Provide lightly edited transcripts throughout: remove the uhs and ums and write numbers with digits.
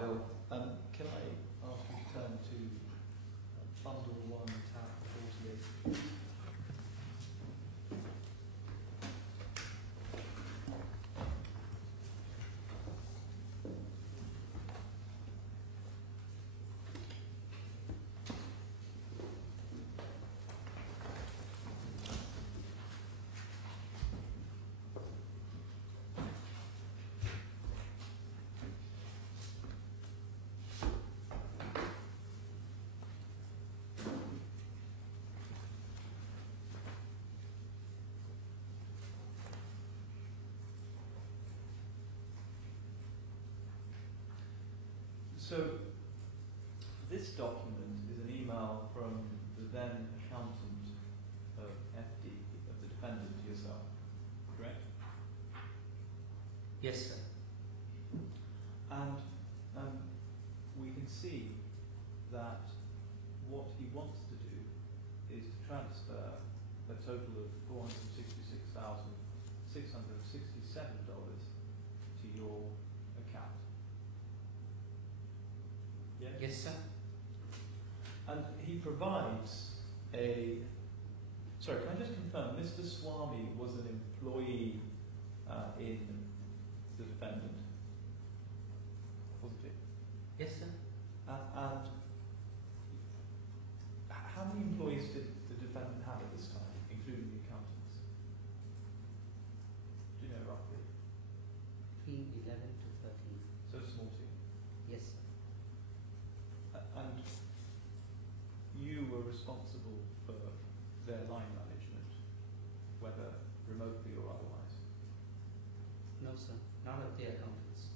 Adil. Can I ask you to turn to Bundle 1, tab 48? So, this document is an email from the then accountant of FD, of the defendant, to yourself, correct? Yes, sir. And we can see that what he wants to do is to transfer a total of $466,667 to your account. Yes? Yes, sir. And he provides a... Sorry, can I just confirm, Mr. Swami was an employee in the defendant, wasn't he? Yes, sir. And how many employees did the defendant have at this time, including the accountants? Do you know roughly? Between 11 to 13. So a small team. Yes, sir. And you were responsible for their line management, whether remotely or otherwise? No, sir. None of the accountants.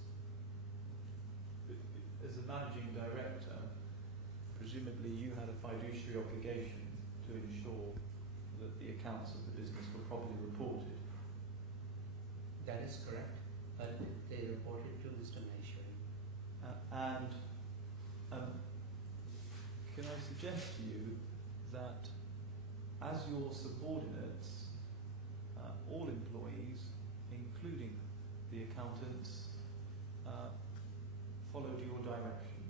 As a managing director, presumably you had a fiduciary obligation to ensure that the accounts of the business were properly reported. That is correct. But they reported to Mr. Maheshwari. Can I suggest to you that as your subordinates, all employees, including the accountants, followed your direction?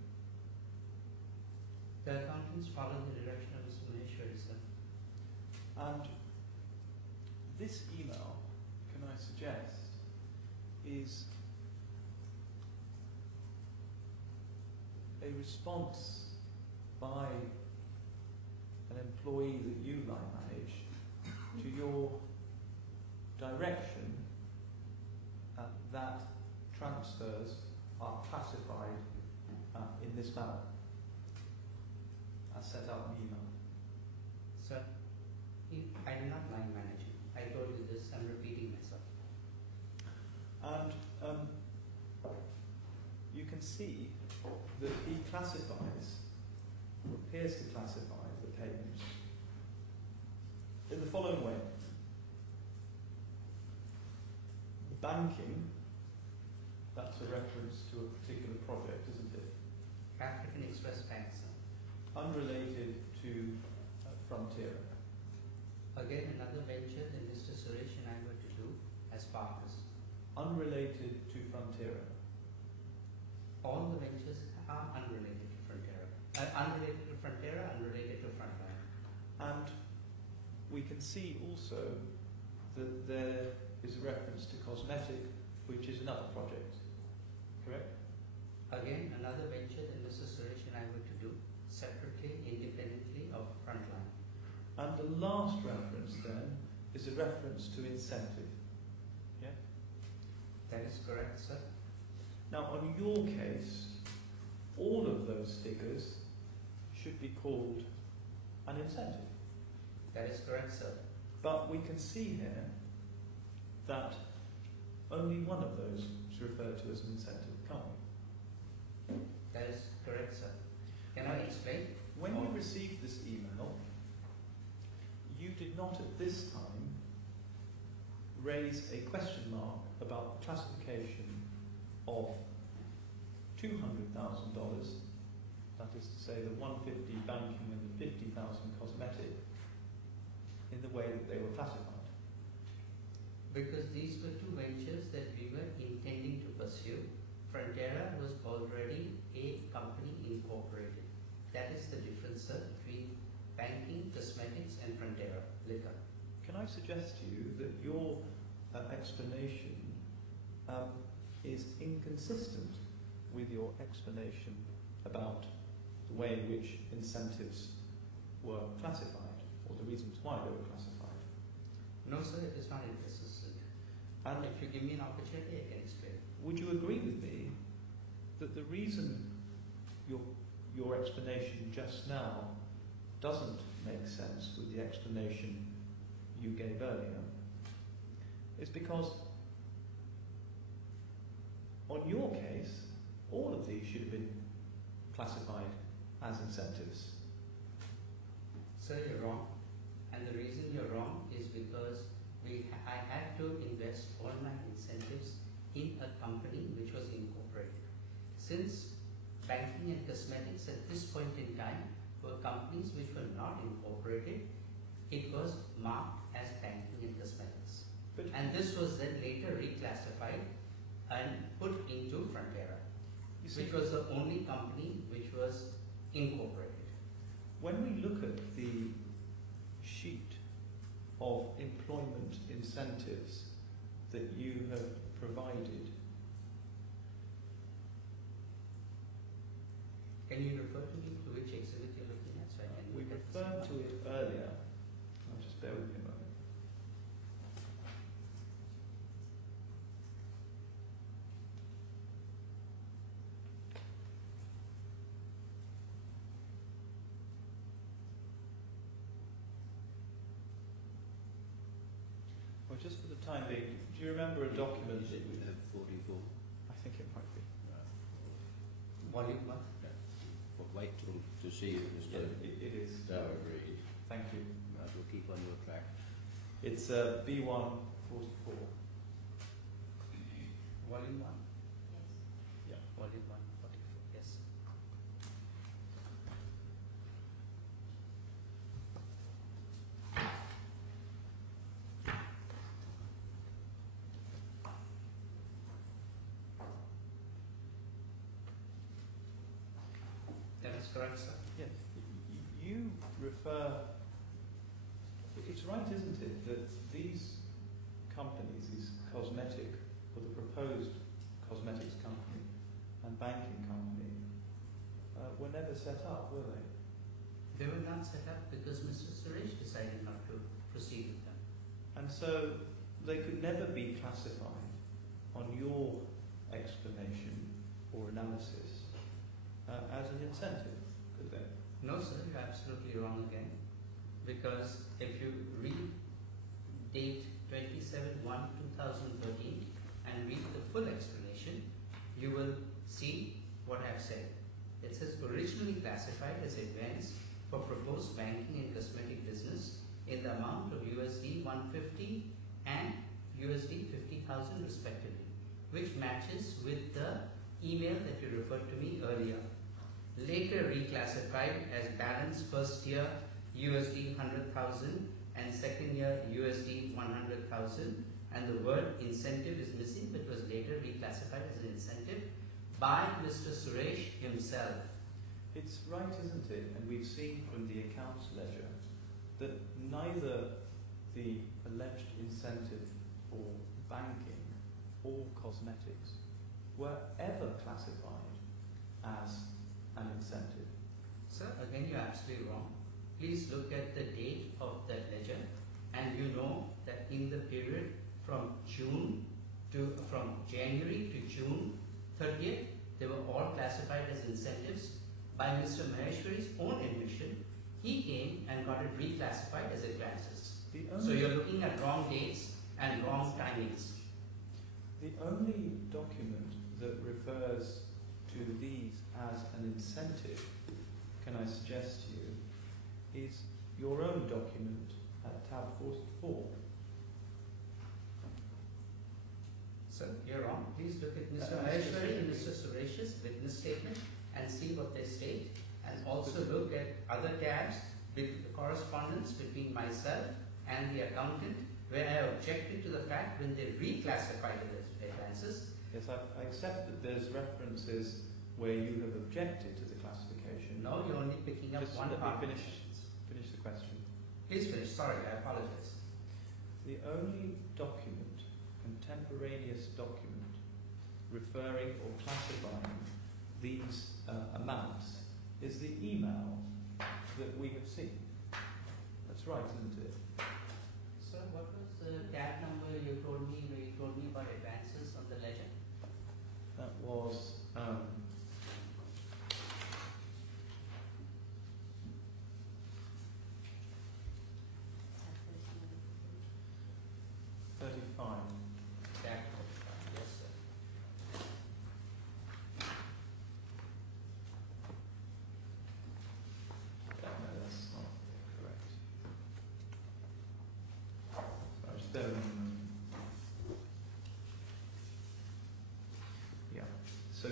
The accountants followed the direction of Mr. Maheshwari, sir. And this email, can I suggest, is a response by an employee that you line manage to your direction that transfers are classified in this manner, as set out in the email. Sir, I do not line manage him. I told you this, I'm repeating myself. And you can see that he appears to classify the payments in the following way. Banking, that's a reference to a particular project, isn't it? African Express Bank, sir. Unrelated to Frontier. Again, another venture that Mr. Suresh and I were to do as partners. Unrelated to Frontier. All the ventures are unrelated to Frontier. Unrelated to Frontier, unrelated to Frontline. And we can see also that there is a reference to Cosmetic, which is another project. Correct? Again, another venture that Mr. Suresh and I were to do separately, independently of Frontline. And the last reference then is a reference to incentive. Yeah? That is correct, sir. Now, on your case, all of those figures should be called an incentive. That is correct, sir. But we can see here that only one of those is referred to as an incentive, can't we? That is correct, sir. Can I explain? When you received this email, you did not at this time raise a question mark about the classification of $200,000, that is to say the 150 banking and the 50,000 cosmetic, in the way that they were classified. Because these were two ventures that we were intending to pursue. Frontera was already a company incorporated. That is the difference, sir, between banking, cosmetics and Frontera liquor. Can I suggest to you that your explanation is inconsistent with your explanation about the way in which incentives were classified, or the reasons why they were classified? No, sir, it is not inconsistent. And if you give me an opportunity, I can explain. Would you agree with me that the reason your explanation just now doesn't make sense with the explanation you gave earlier is because on your case, all of these should have been classified as incentives? Sir, you're wrong. And the reason you're wrong is because I had to invest all my incentives in a company which was incorporated. Since banking and cosmetics at this point in time were companies which were not incorporated, it was marked as banking and cosmetics. And this was then later reclassified and put into Frontera, which was the only company which was incorporated. When we look at the sheet of employment incentives that you have provided, can you refer to me to which exhibit you're looking at? So I can we referred to it earlier. I'll just bear with me a moment. Well, just for the time being, do you remember a document? Is it 44? I think it might be. Volume 1? But wait to see if Mr. It is. Dow agrees. Thank you. We'll keep on your track. It's B144. Volume 1? Yeah. Volume 144, yes. That is correct, sir. Yes. You refer. It's right, isn't it, that these companies, these cosmetic, or the proposed cosmetics company and banking company, were never set up, were they? They were not set up because Mr. Suresh decided not to proceed with them. And so they could never be classified on your explanation or analysis as an incentive, could they? No, sir, you're absolutely wrong again. Because if you read date 27/1/2013 and read the full explanation, you will see what I have said. It says originally classified as events for proposed banking and cosmetic business in the amount of $150 and $50,000 respectively, which matches with the email that you referred to me earlier. Later reclassified as balance first year $100,000 and second year $100,000, and the word incentive is missing, but was later reclassified as an incentive by Mr. Suresh himself. It's right, isn't it? And we've seen from the accounts ledger that neither the alleged incentive for banking or cosmetics were ever classified as an incentive. Sir, again you're absolutely wrong. Please look at the date of that ledger, and you know that in the period from January to June 30th, they were all classified as incentives. By Mr. Maheshwari's own admission, he came and got it reclassified as advances. So you're looking at wrong dates and wrong timings. The only document that refers to these as an incentive, can I suggest to you, is your own document at tab 44. So you're wrong. Please look at Mr. Maheshwari and Mr. Suresh's witness statement and see what they state, and also look at other tabs with the correspondence between myself and the accountant, where I objected to the fact when they reclassified it as advances. Yes, I accept that there's references where you have objected to the classification. No, you're only picking up Just one let part. me finish the question. Please finish. Sorry, I apologize. The only document, contemporaneous document, referring or classifying these amounts is the email that we have seen. That's right, isn't it? Sir, what was the tab number you told me where you told me about advances on the ledger? That was 35. Tab 35, yes sir. No, that's not correct. Sorry, just bear with me. Yeah. So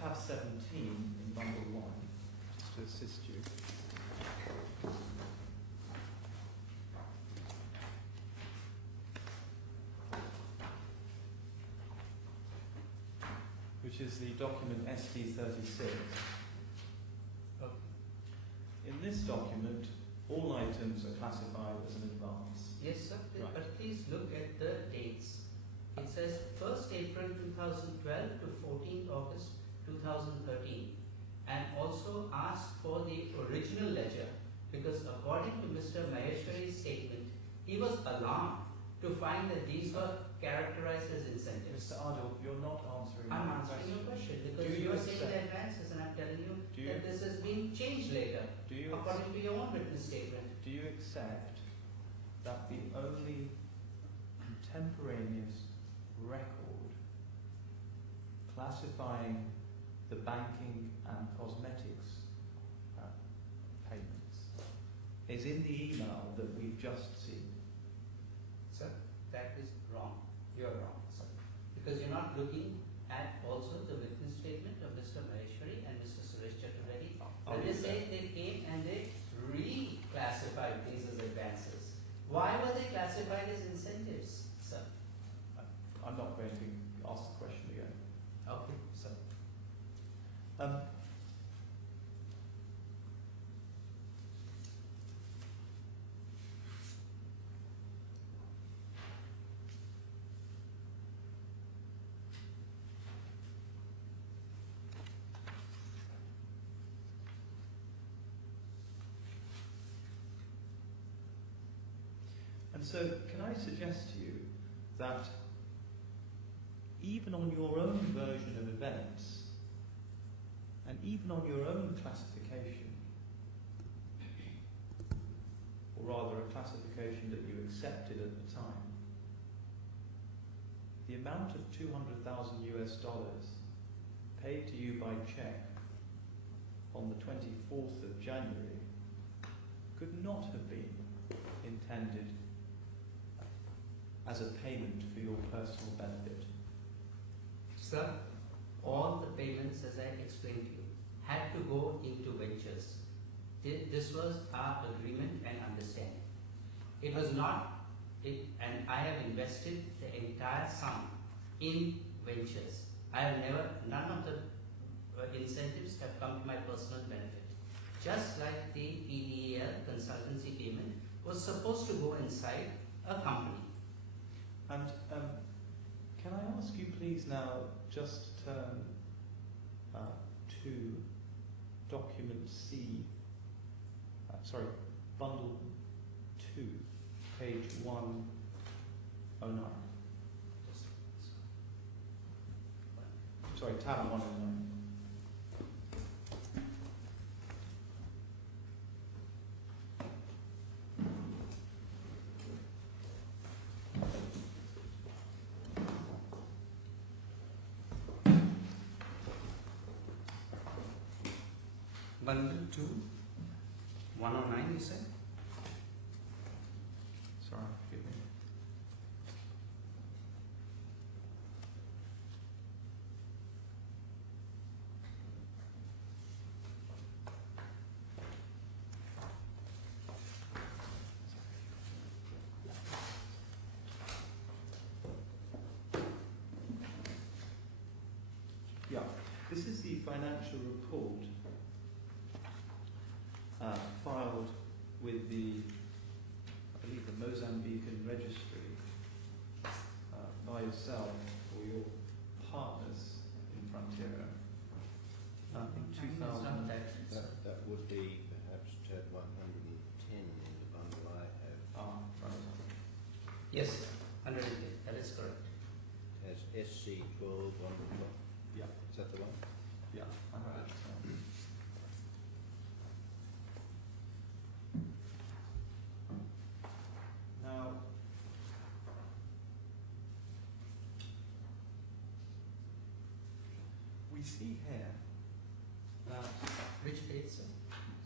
tab 17 in bundle 1, just to assist you. Which is the document SD36. Okay. In this document, all items are classified as an advance. Yes sir, Right. but please look at the dates. It says 1st April 2012 to 14th August 2013, and also ask for the original ledger, because according to Mr. Maheshwari's statement, he was alarmed to find that these were characterized as incentives. Mr. Ardell, you're not answering I'm my answering your question Do because you you are saying accept- the advances, and I'm telling you Do you- that this has been changed later Do you, according to your own witness statement. do you accept that the only contemporaneous record classifying the banking and cosmetics payments is in the email that we've just seen? Sir, that is wrong. You're wrong, sir. Because you're not looking at also the witness statement of Mr. Maheshwari and Mr. Suresh Chaturvedi. I'll When they leave say they came and they reclassified these as advances. Why were they classified as incentives, sir? I'm not going to ask the question again. Okay, sir. And so, can I suggest to you that even on your own version of events, and even on your own classification, or rather a classification that you accepted at the time, the amount of $200,000 paid to you by check on the 24th of January could not have been intended as a payment for your personal benefit. Sir, all the payments, as I explained to you, had to go into ventures. This was our agreement and understanding. It was not, and I have invested the entire sum in ventures. I have never, none of the incentives have come to my personal benefit. Just like the PDEL consultancy payment was supposed to go inside a company. And can I ask you please now just turn to document C, bundle 2, page 109. Sorry, tab 109. Bundle 2, 109 you said? Sorry, forgive me. Yeah, This is the financial report filed with the, I believe, the Mozambican registry by yourself or your partners in Frontiera in 2000. That would be perhaps tab 110 in the bundle I have. Right. Yes, 110. That is correct. It has SC12 on the top. Yeah. Is that the one? Yeah. I have it. Now, we see here that Which page, sir?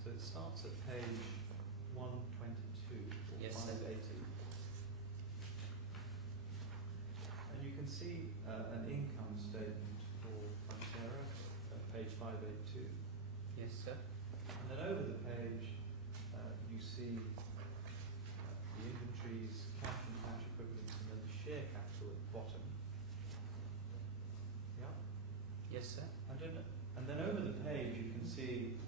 so it starts at page 122 or Yes, sir. 580. And you can see an income statement for Frontiera at page 582. Yes, sir. And then over the page, you see the inventories, cash and cash equivalents, and then the share capital at the bottom. Yeah. Yes, sir. And then over the page, you can see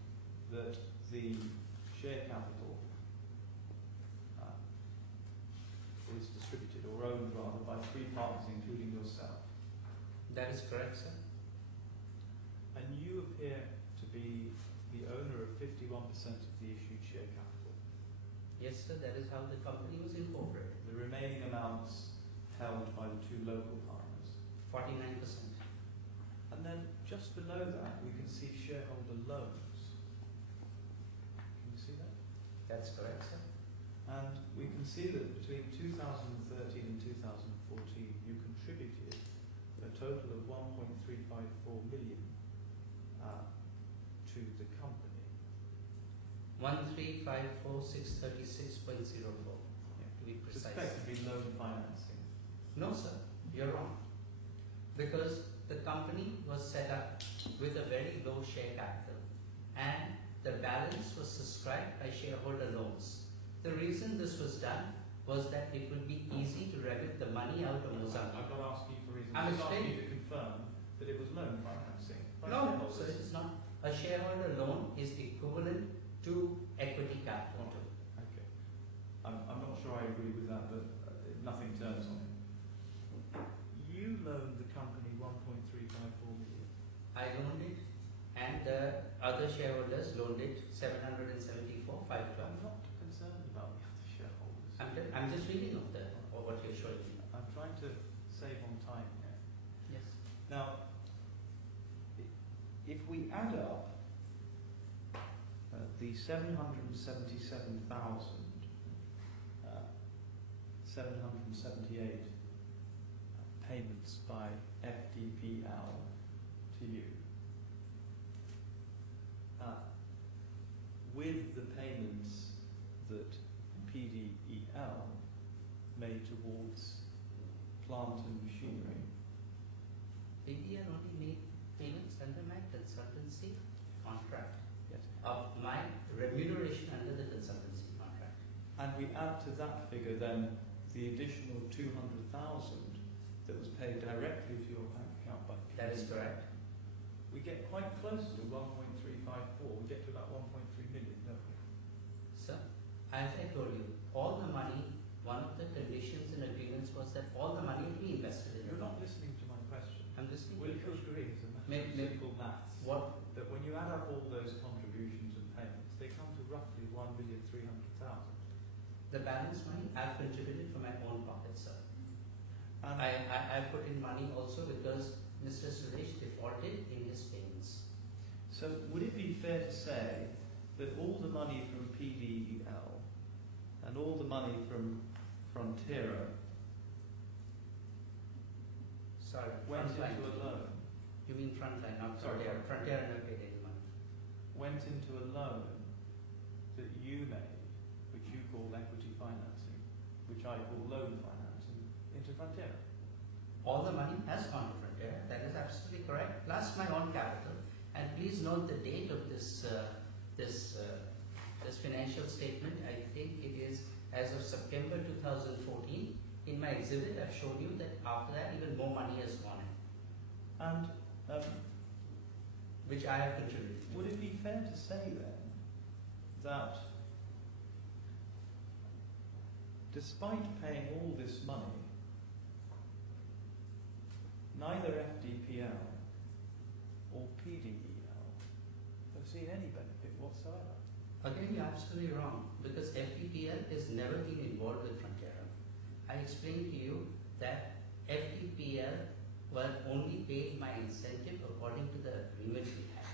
that the share capital is distributed or owned rather by three partners, including yourself. That is correct, sir. And you appear to be the owner of 51% of the issued share capital. Yes, sir. That is how the company was incorporated. The remaining amounts held by the two local partners. 49%. And then just below that, we can see shareholder loans. Can you see that? That's correct, sir. And we can see that between 2013 and 2014, you contributed a total of 1.354 million to the company. 1,354,636.04 to be It's precise. effectively loan financing. No, sir. You're wrong. Because the company was set up with a very low share capital and the balance was subscribed by shareholder loans. The reason this was done was that it would be easy to remit the money out of Mozambique. I'm not asking you for reasons. I'm I'm just asking explaining. you to confirm that it was loan financing. by No, shareholders. so it is not. A shareholder loan is equivalent to equity capital. Okay. I'm not sure I agree with that, but nothing turns on it. You loaned the company 1.354 million. I loaned it and the other shareholders loaned it 774,512. I'm not concerned about the other shareholders. I'm just reading of what you're showing me. I'm trying to save on time here. Yes. Now, if we add up the 778 payments by FDPL to you, with the payments that PDEL made towards plant and machinery. PDR only made payments under my consultancy contract. Yes. Of my remuneration under the consultancy contract. And we add to that figure then the additional 200,000 that was paid directly to your bank account by PDEL. That is correct. We get quite close to 1.354. We get to about 1.3 million, don't we? Sir, as I told you, all the money, one of the conditions and agreements was that all the money would be invested in. You're not listening to my question. I'm listening. Will you agree, as a matter May- of may- simple maths, What? that when you add up all those contributions and payments, they come to roughly 1,300,000? The balance money I've contributed from my own pocket, sir. And I put in money also because Mr. Suresh defaulted in his payments. so would it be fair to say that all the money from PDEL and all the money from Frontiera Sorry, went Frontline. into a loan? You mean Frontline, not Sorry, Frontier. Frontline. Frontier never paid any money. Went into a loan that you made, which you call equity financing, which I call loan financing, into Frontiera. All the money has gone to Frontier. That is absolutely correct. Plus my own capital. And please note the date of this financial statement. I think it is as of September 2014. In my exhibit, I've shown you that after that, even more money has gone in. And which I have contributed to. Would it be fair to say then that despite paying all this money, neither FDPL or PDEL have seen any benefit whatsoever? Again, you're absolutely wrong, because FTPL has never been involved with Frontera. I explained to you that FTPL was only paid my incentive according to the agreement we had.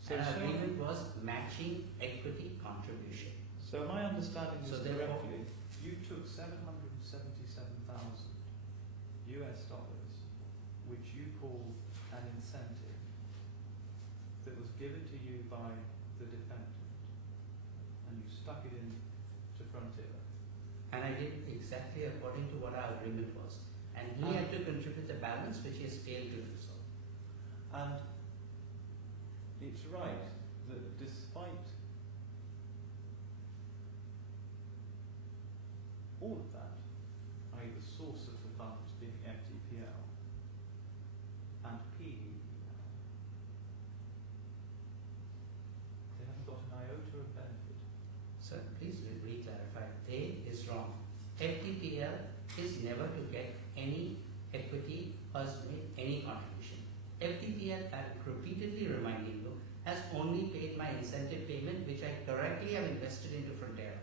So, and our agreement was matching equity contribution. So am I understanding this therefore, correctly? You took $777,000 US dollars, which you called an incentive, that was given to you by the defendant, and you stuck it in to Frontier. And I did exactly according to what our agreement was. And he had to contribute the balance, which he has failed to do so. And it's right that despite all of that, i.e. the source of the funds being FTPL and PEL, they haven't got an iota of benefit. So please re-clarify. A is wrong. FTPL is never to get any equity or has made any contribution. FTPL, I'm repeatedly reminding you, has only paid my incentive payment, which I correctly have invested into Frontera.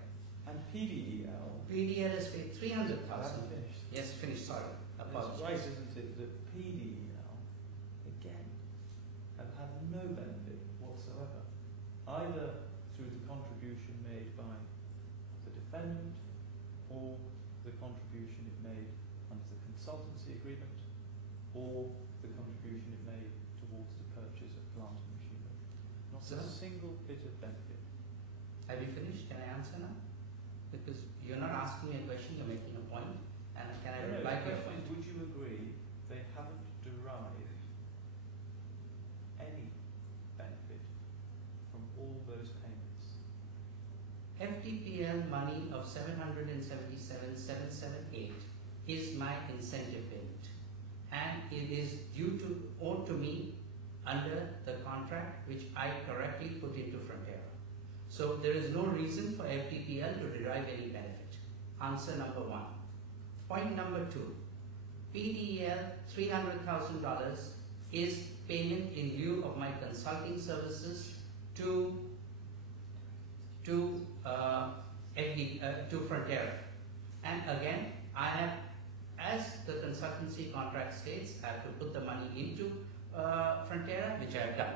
And PDEL? PDL has paid 300,000. Finished. Yes, finished. Sorry. It's right, isn't it, that PDEL, again, have had no benefit whatsoever, either through the contribution made by the defendant or the contribution it made under the consultancy agreement or the contribution it made towards the purchase of plant and machinery. Not a single bit of benefit. Have you finished? Can I answer now? Because you're not asking me a question, you're making a point. And can I reply to your point? Would you agree they haven't derived any benefit from all those payments? FTPL money of 777,778 is my incentive payment, and it is owed to me under the contract which I correctly put into Frontera. So there is no reason for FTPL to derive any benefit. Answer number one. Point number two. PDEL $300,000 is payment in lieu of my consulting services to Frontera. And again, I have, as the consultancy contract states, I have to put the money into Frontera, which I have done.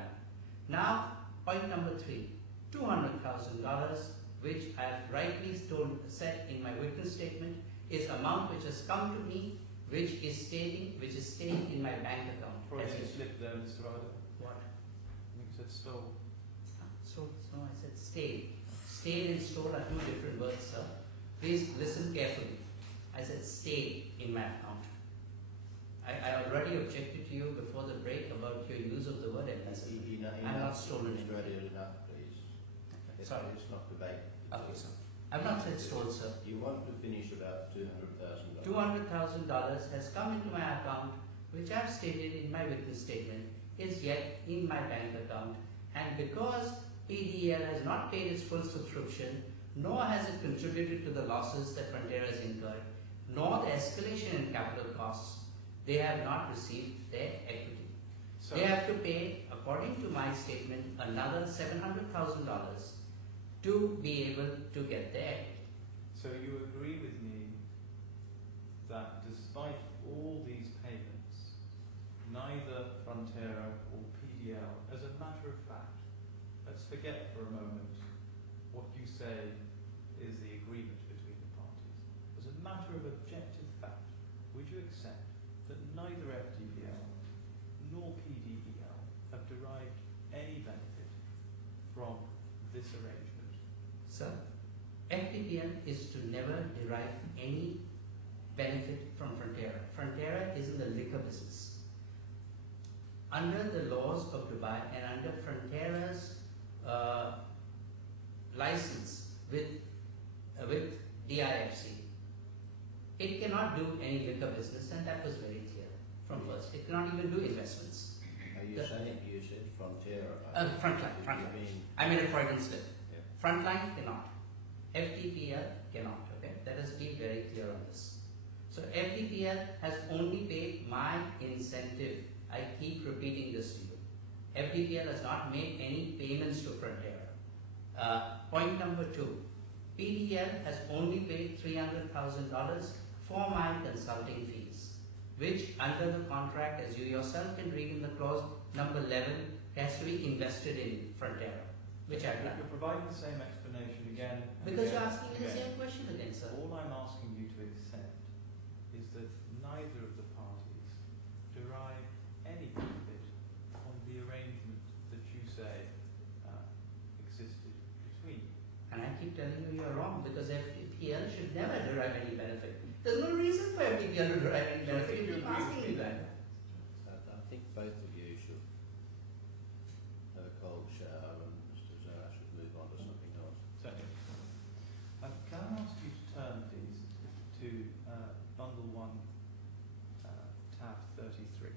Now, point number three, $200,000, which I have rightly said in my witness statement, is amount which has come to me, which is staying in my bank account. Freudian slip there, Mr. Ryder. What? You said stole. So I said stayed. Stayed and stole are two different words, sir. Please listen carefully. I said stayed in my account. I already objected to you before the break about your use of the word embezzlement. I'm not stolen it. Enough, please. Sorry. It's not debate. Okay, sir. I've not said stole, sir. You want to finish about $200,000. $200,000 has come into my account, which I've stated in my witness statement, is yet in my bank account. And because PDEL has not paid its full subscription, nor has it contributed to the losses that Frontera has incurred, nor the escalation in capital costs, they have not received their equity. So they have to pay, according to my statement, another $700,000 to be able to get their equity. So you agree with me that despite all these payments, neither Frontera or PDL, as a matter of fact, let's forget for a moment what you say is the agreement between the parties. As a matter of objective fact, would you accept that neither FTPL nor PDEL have derived any benefit from this arrangement? Sir, FTPL is to never derive any benefit from Frontera. Frontera is in the liquor business. Under the laws of Dubai and under Frontera's license with DIFC, it cannot do any liquor business, and that was very clear from first. It cannot even do investments. Are you saying you said Frontier? Frontline. I made a Freudian slip. Yeah. Frontline cannot. FTPL cannot. Okay, let us be very clear on this. So FTPL has only paid my incentive. I keep repeating this to you. FTPL has not made any payments to Frontier. Point number 2. PDL has only paid $300,000 for my consulting fees, which under the contract, as you yourself can read in the clause number 11, has to be invested in Frontier, which I've done. You're providing the same explanation again. Because you're asking me the same question again, sir. All I'm asking you to accept is that neither of the parties derive any benefit from the arrangement that you say existed between you. And I keep telling you you're wrong, because FTPL should never derive any benefit. There's no reason for FTPL to derive any benefit. You keep asking me that. I think both of you should have a cold shower and Mr. Zara should move on to something else. Certainly. Can I ask you to turn, please, to Bundle 1, tab 33.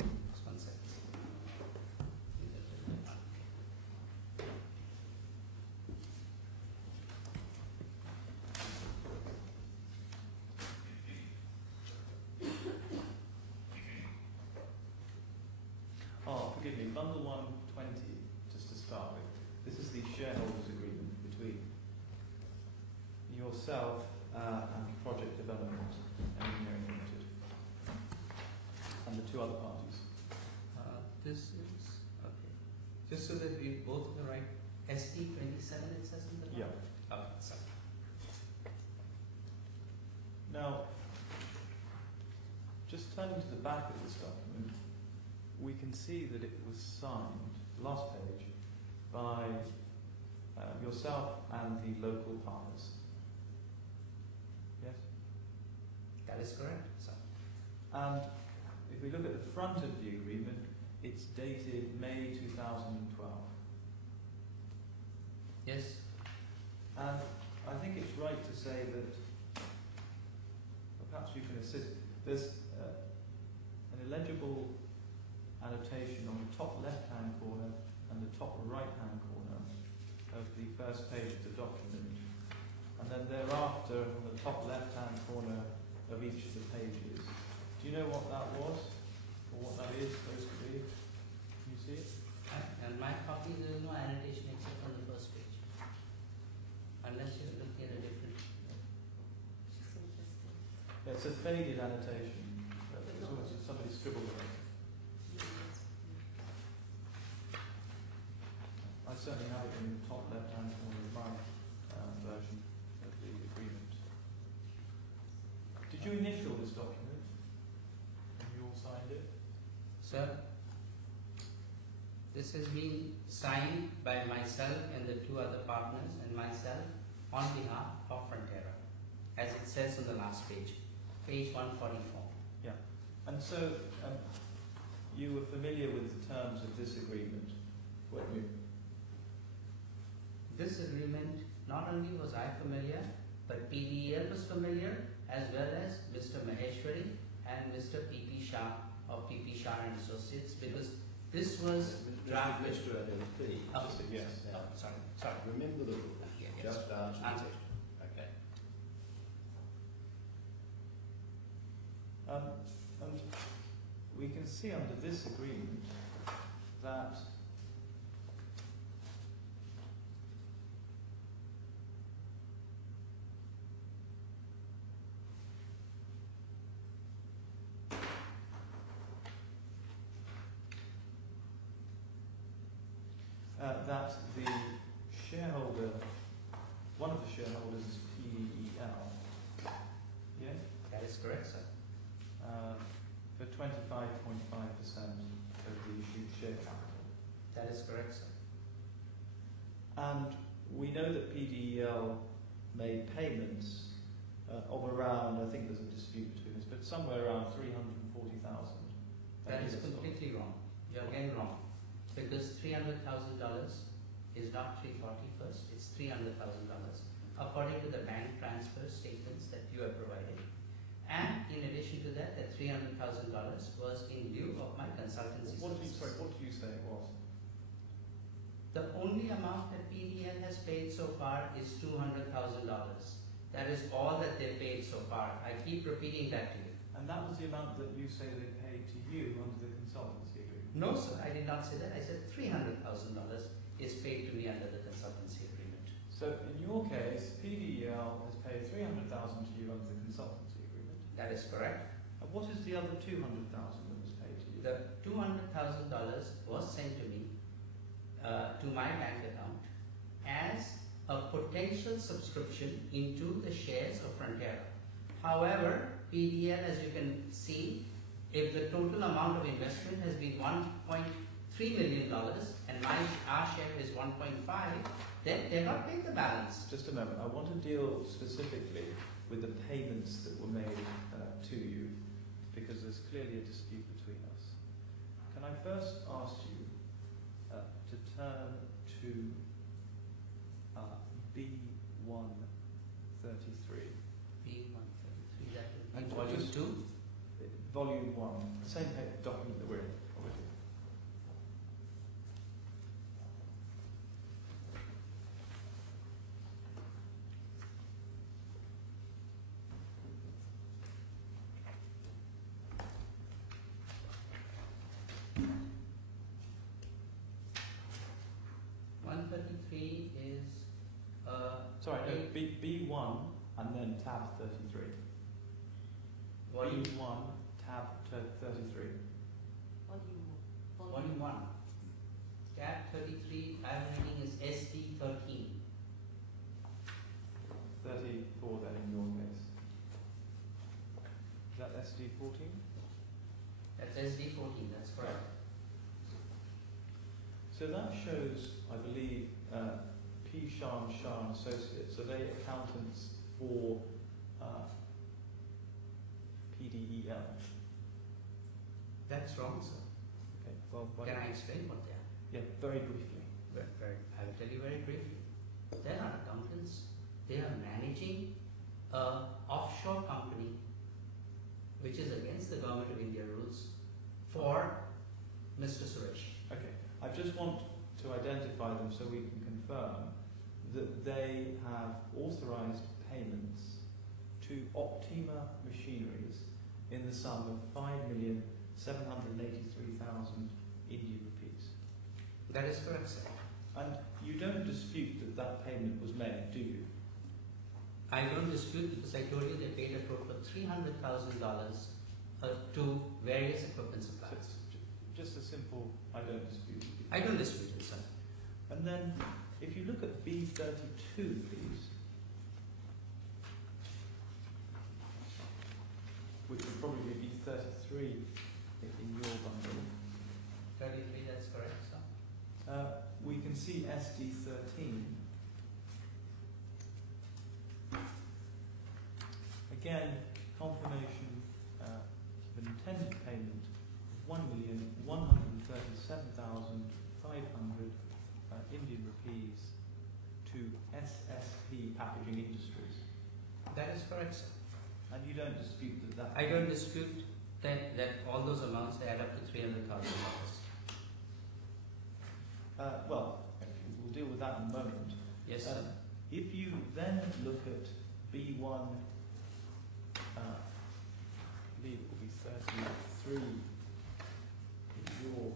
Just 1 second. Forgive me, Bundle 120, just to start with. This is the shareholders' agreement between yourself and Project Development Engineering Limited and the 2 other parties. This is, okay. Just so that we both have the right ST27 it says in the Yeah. Okay, sorry. Now, just turning to the back of this document, we can see that it was signed, last page, by yourself and the local partners. Yes? That is correct, sir. And if we look at the front of the agreement, it's dated May 2012. Yes. And I think it's right to say that, well, perhaps you can assist, there's an illegible annotation on the top left-hand corner and the top right-hand corner of the first page of the document. And then thereafter, on the top left-hand corner of each of the pages. Do you know what that was? Or what that is supposed to be? Can you see it? And my copy, there is no annotation except on the first page. Unless you're looking at a different. Yeah, it's a faded annotation. It's almost as somebody scribbled it. I certainly have it in the top left-hand corner of my version of the agreement. Did you initial this document? And you all signed it? Sir, this has been signed by myself and the 2 other partners and myself on behalf of Frontera, as it says on the last page, page 144. Yeah. And so you were familiar with the terms of this agreement, weren't you? This agreement, not only was I familiar, but PDEL was familiar, as well as Mr. Maheshwari and Mr. P.P. Shah of P.P. Shah and Associates, because this was drafted. Mr. LLP. Oh, Yes. Oh, sorry. Remember the rules. Yes. Just answer the Answer. question. Okay. And we can see under this agreement that that the shareholder, one of the shareholders is PEL, yeah? That is correct, sir. For 25.5% of the issued share capital. That is correct, sir. And we know that PDEL made payments of around, I think there's a dispute between us, but somewhere around 340,000. That is completely wrong. You're again wrong. Because $300,000 is not 340 first, it's $300,000. According to the bank transfer statements that you have provided, And in addition to that, the $300,000 was in lieu of my consultancy services. What did you say it was? The only amount that PDL has paid so far is $200,000. That is all that they paid so far. I keep repeating that to you. And that was the amount that you say they paid to you under the consultancy agreement? No, sir, I did not say that. I said $300,000 is paid to me under the consultancy agreement. So in your case, PDL has paid $300,000 to you under the consultancy agreement? That is correct. And what is the other $200,000 that was paid to you? The $200,000 was sent to me, to my bank account, as a potential subscription into the shares of Frontiera. However, PDL, as you can see, if the total amount of investment has been $1.3 million and our share is 1.5, then they're not paying the balance. Just a moment. I want to deal specifically with the payments that were made to you, because there's clearly a dispute between us. Can I first ask you to turn to B133? B133, that will And be volume 2? Volume 1, the same document that we're in, obviously. Is sorry, no, B1 and then tab 33. volume B1 tab 33. Volume 1. Tab 33, I'm reading is SD13. 34 then in your case. Is that SD14? That's SD14, that's correct. So that shows, I believe, P. Shah and Associates. Are they accountants for PDEL? That's wrong, sir. Okay, well, Can I explain what they are? yeah, very briefly. I will tell you very briefly. They are accountants. They are managing an offshore company which is against the Government of India rules for Mr. Suresh. Okay, I just want to identify them so we can confirm that they have authorised payments to Optima Machineries in the sum of 5,783,000 Indian rupees. That is correct, sir. And you don't dispute that that payment was made, do you? I don't dispute, because I told you they paid a total of $300,000 to various equipment suppliers. Just a simple, I don't dispute. I don't dispute it, sir. And then, if you look at B32, please, which would probably be 33 in your bundle. 33, that's correct, sir. We can see SD13. Again, confirmation of an intended payment of 1,137,500 Indian rupees to SSP Packaging Industries. That is correct, sir. And you don't dispute that? I don't dispute that all those amounts add up to $300,000. Well, we'll deal with that in a moment. Yes, sir. If you then look at B1, I believe it will be 33 in your.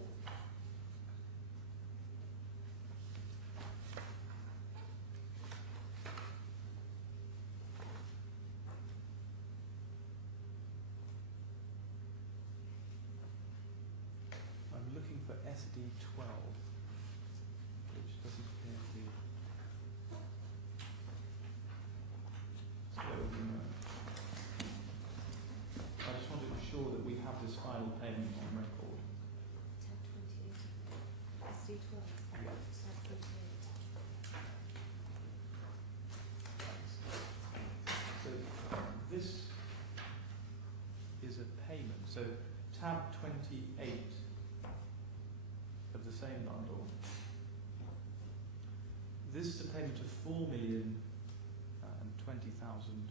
I'm looking for SD12, which doesn't appear to be. I just want to ensure that we have this final payment on record. Tab 28, SD12, tab 28. So this is a payment. So tab 28 of the same bundle. This is a payment of 4,020,000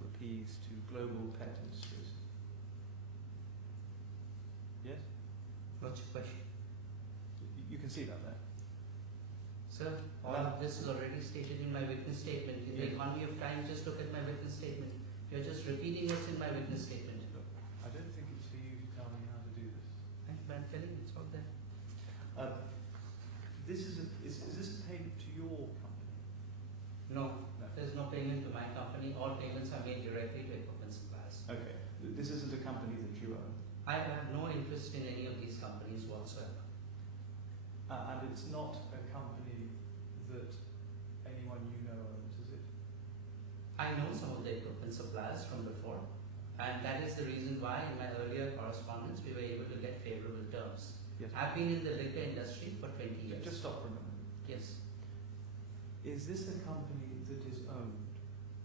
rupees to Global Pet Industries. Yes? What's your question? You can see that there. Sir, all of this is already stated in my witness statement. In the Yes. economy of time, just look at my witness statement. You're just repeating what's in my witness statement. Look, I don't think it's for you to tell me how to do this. I'm telling you, it's all there. Is this a payment to your company? No, No. there's no payment to my company. All payments are made directly to equipment suppliers. Okay. This isn't a company that you own. I have no interest in any of these companies whatsoever. And it's not a company that anyone you know owns, is it? I know some of the equipment suppliers from before, and that is the reason why in my earlier correspondence we were able to get favorable terms. Yes. I've been in the liquor industry for 20 years. Just stop for a moment. Yes. Is this a company that is owned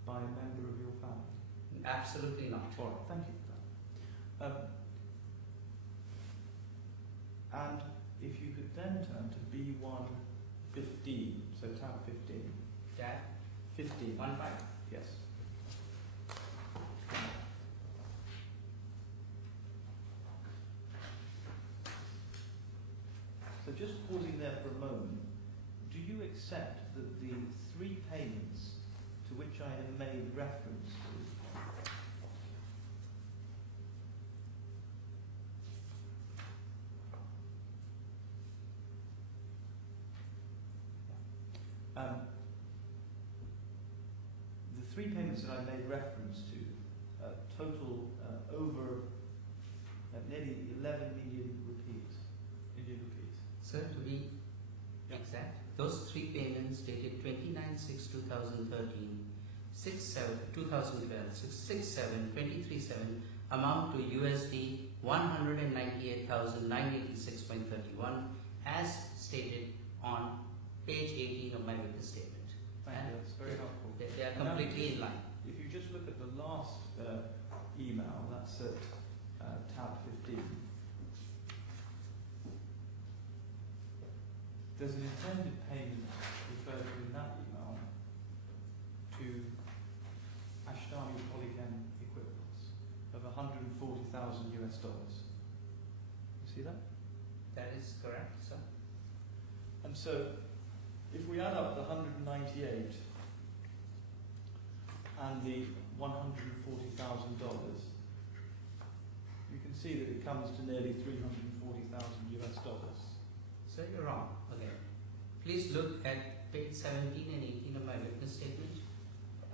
by a member of your family? Absolutely not. All right, thank you for that. And if you could then turn to B115, so tab 15. Tab 15. 15. Yes. So just pausing there for a moment, do you accept that the three payments to which I have made reference to the three payments that I made reference to total over nearly 11 million rupees, Indian rupees. Sir, to be exact, those three payments dated 29/6/2013, 2012, 6/7, 23/7 amount to USD 198,986.31 as stated on page 18 of my witness statement. Thank you, that's very helpful. They are completely in line. If you just look at the last email, that's at tab 15. There's an intended payment referred to in that email to Ashtani Polychem Equipments of $140,000 US. You see that? That is correct, sir. And so, if we add up the 198 and the $140,000, you can see that it comes to nearly $340,000 US. Sir, you're wrong again. Please look at page 17 and 18 of my witness statement.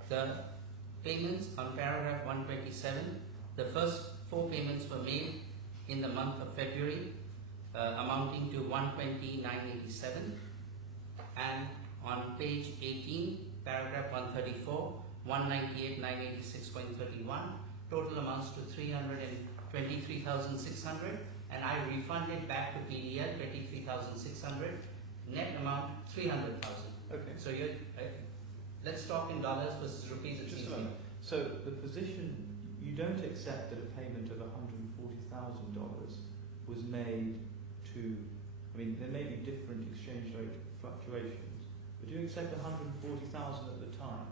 The payments on paragraph 127, the first four payments were made in the month of February, amounting to 120,987, and on page 18, paragraph 134, 198,986.31, total amounts to 323,600, and I refunded back to PDL 23,600, net amount 300,000. Okay. So let's talk in dollars versus rupees. It's Just a easier. moment. So the position, you don't accept that a payment of $140,000 was made to, I mean, there may be different exchange rate fluctuations, but do you accept $140,000 at the time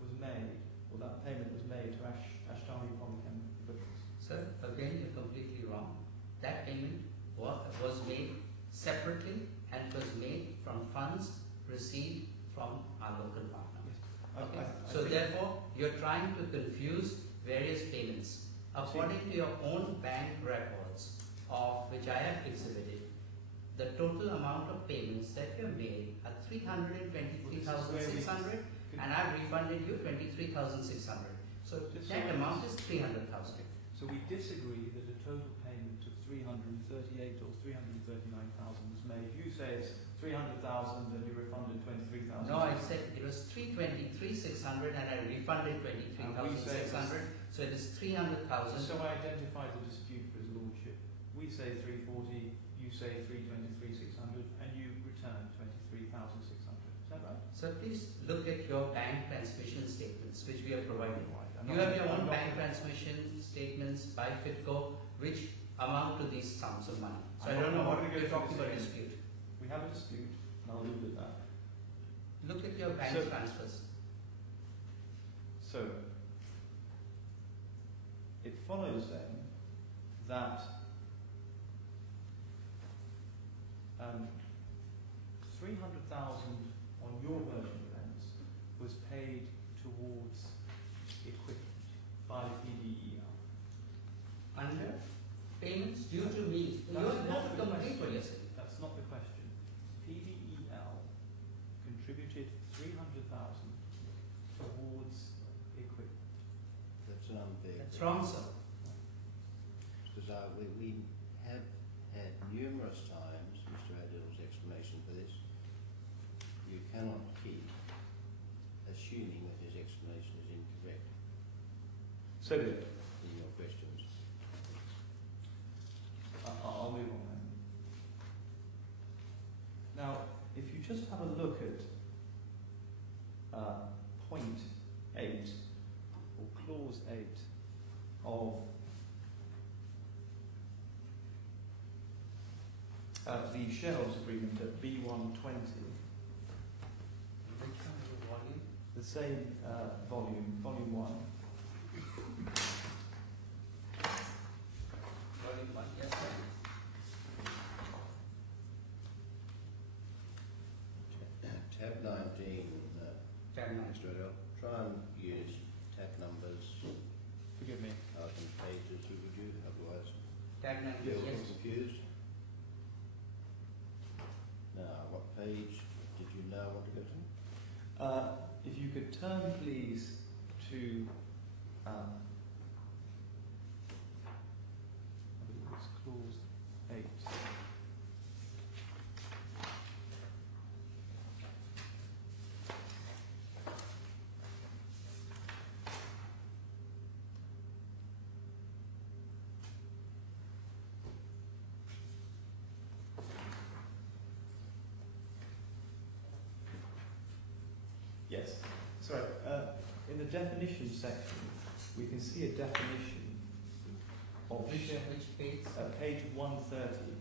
was made, or that payment was made to Ashtani Polychem Equipments? Sir, again, you're completely wrong. That payment was made separately and was made from funds received from our local partner. Yes. Okay. I So think therefore, you're trying to confuse various payments. According to your own bank records, of which I have exhibited, the total amount of payments that you made are 323,600, and I've refunded you 23,600. So Just that so amount is 300,000. So we disagree that a total payment of 338 or 339,000 was made. You say it's 300,000 and you refunded 23,000. No, I said it was 323,600 and I refunded 23,600. So it is 300,000. So I identified the dispute for his lordship. We say 340, you say 323,600, and you return 23,600. Is that right? So please look at your bank transmission statements which we have provided. I'm You not- have your I'm own not- bank transmission statements by FITCO which amount to these sums of money. So I I'm don't know not what gonna go you're through talking this about again. dispute. We have a dispute, and I'll leave it at that. Look at your bank So- transfers. So, it follows then that 300,000 on your version of events was paid towards equipment by PDEL. Under payments due to me. You That's have not to the complete what question. you're saying. That's not the question. PDEL contributed 300,000 towards equipment. That's an unfair. That's wrong, sir. Because we have had numerous times Mr. Adill's explanation for this. You cannot keep assuming that his explanation is incorrect So in your questions. I'll move on then. Now, if you just have a look at point 8 or clause 8 of the shareholders agreement at B120, Which one is the volume? the same volume 1. Volume 1, yes, sir. Tab 19, Tab 9. Mr. Adil, try and use tab numbers Forgive me. rather than pages, would you? Otherwise, Tab 9, you'll yes. get confused. Now, what page did you now want to go to? If you could turn please to I believe it's clause 8. Yes. Sorry. In the definition section, we can see a definition of Which page? page 130.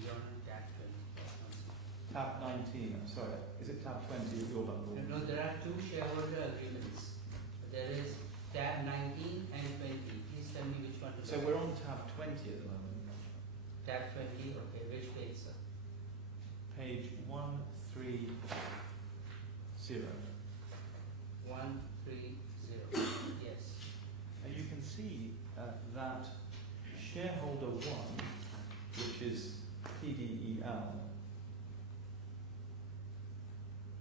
You're on tab 20. Tab 19. I'm sorry. Is it tab 20 of your bundle? No, there are two shareholder agreements. There is tab 19 and 20. Please tell me which one to So go. we're on tab 20 at the moment. Tab 20, okay, which page, sir? Page 130. 130, yes. And you can see that shareholder 1, which is PDEL,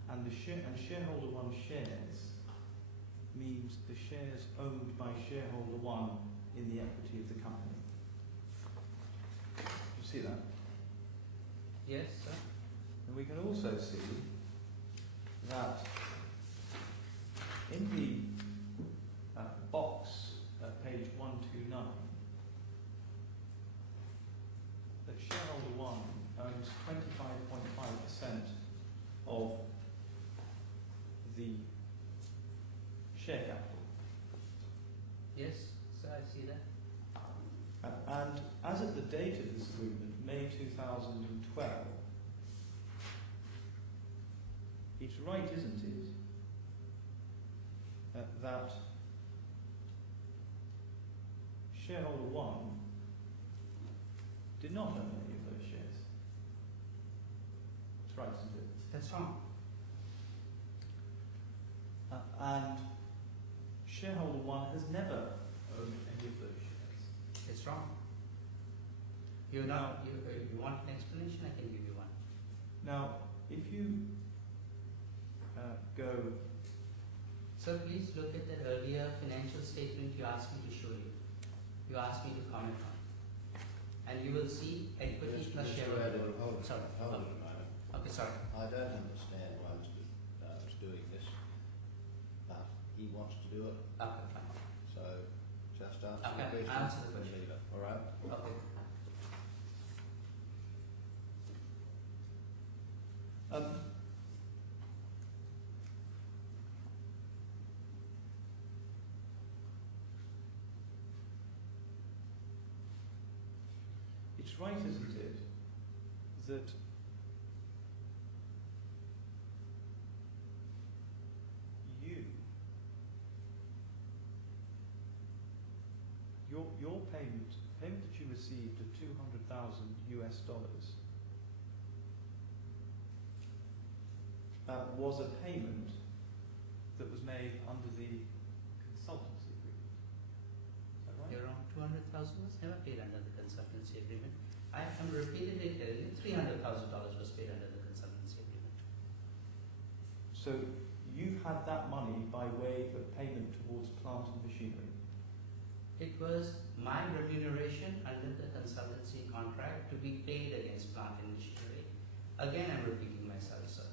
and shareholder 1 shares means the shares owned by shareholder 1 in the equity of the company. Do you see that? Yes, sir. And we can also see that in the box at page 129, that shareholder 1 owns 25.5% of the share capital. Yes, sir, I see that. And as at the date of this agreement, May 2012, it's right, isn't it, that shareholder 1 did not own any of those shares. That's right, isn't it? That's wrong. And shareholder 1 has never owned any of those shares. It's wrong. You want an explanation? I can give you one. Now, if you go... Sir, please look at the earlier financial statement you asked me to show you. You asked me to comment on. And you will see equity plus Mr. shareholder. Adil, hold it Sorry. a moment. Okay, sorry. I don't understand why Mr. is doing this, but he wants to do it. Okay, fine. So just answer Okay, the question. answer the and question. leave it. All right. Okay. It's right, isn't it, that your payment that you received of $200,000 was a payment that was made under the consultancy agreement. Is that right? You're wrong. 200,000 was never paid under the consultancy agreement. I am repeatedly telling you, $300,000 was paid under the consultancy agreement. So you had that money by way of payment towards plant and machinery. It was my remuneration under the consultancy contract to be paid against plant and machinery. Again, I'm repeating myself, sir.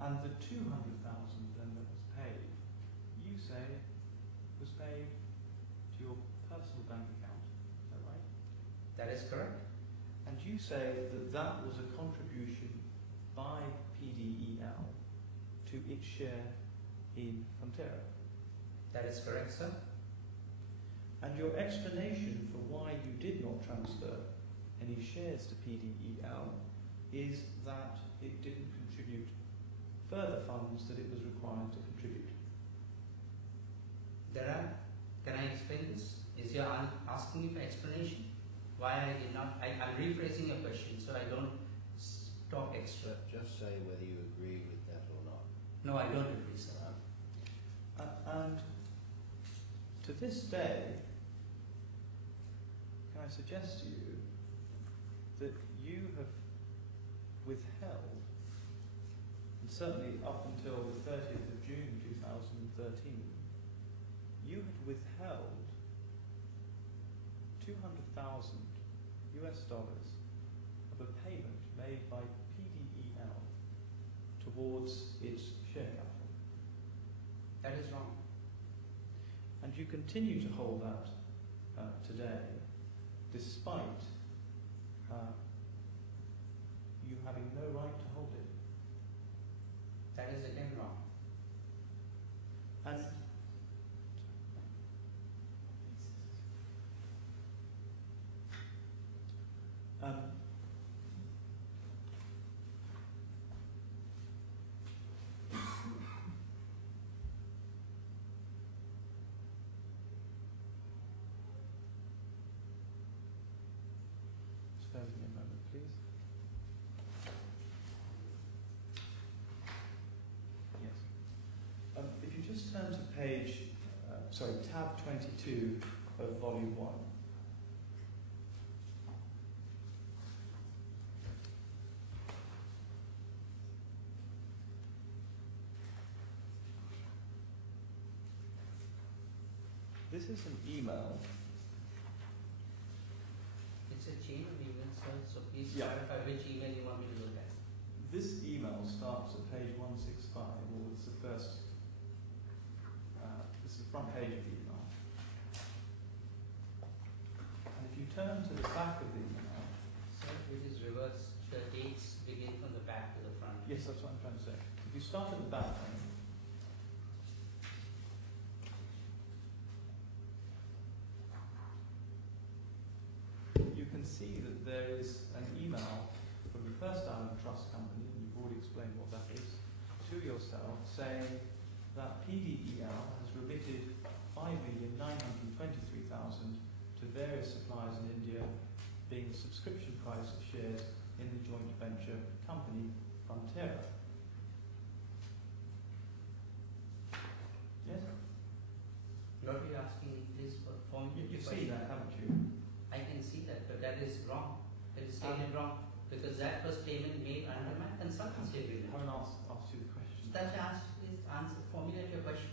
And the 200,000 then that was paid, you say, was paid to your personal bank account. Is that right? That is correct. And you say that that was a contribution by PDEL to its share in Frontera. That is correct, sir. And your explanation for why you did not transfer any shares to PDEL is that it didn't contribute further funds that it was required to contribute. Can I explain this? Is you asking me for explanation? Why I did not? I'm rephrasing your question so I don't talk extra. Just say whether you agree with that or not. No, I don't agree, sir. And to this day, can I suggest to you that you have withheld, and certainly up until the 30th of June 2013, you had withheld $200,000 of a payment made by PDEL towards its share capital. That is wrong. And you continue to hold that today, despite you having no right to hold it. That is again wrong. And spare me a moment, please. Yes. If you just turn to tab 22 of volume 1. This is an email. It's a chain of emails, sir, so please Yeah. clarify which email you want me to look at. This email starts at page 165, or it's the first, this is the front page of the email. And if you turn to the back of the email, Sir, it is reverse. The dates begin from the back to the front. yes, that's what I'm trying to say. If you start at the back, you can see that there is an email from the First Island Trust Company, and you've already explained what that is, to yourself saying that PDEL has remitted $5,923,000 to various suppliers in India, being the subscription price of shares in the joint venture company Frontera. Yes? What are you asking is for formula. You've seen that, haven't you? I can see that, but that is wrong. It is stated wrong because that was payment made under my consultancy I agreement. haven't asked you the question. That is answer formulate your question.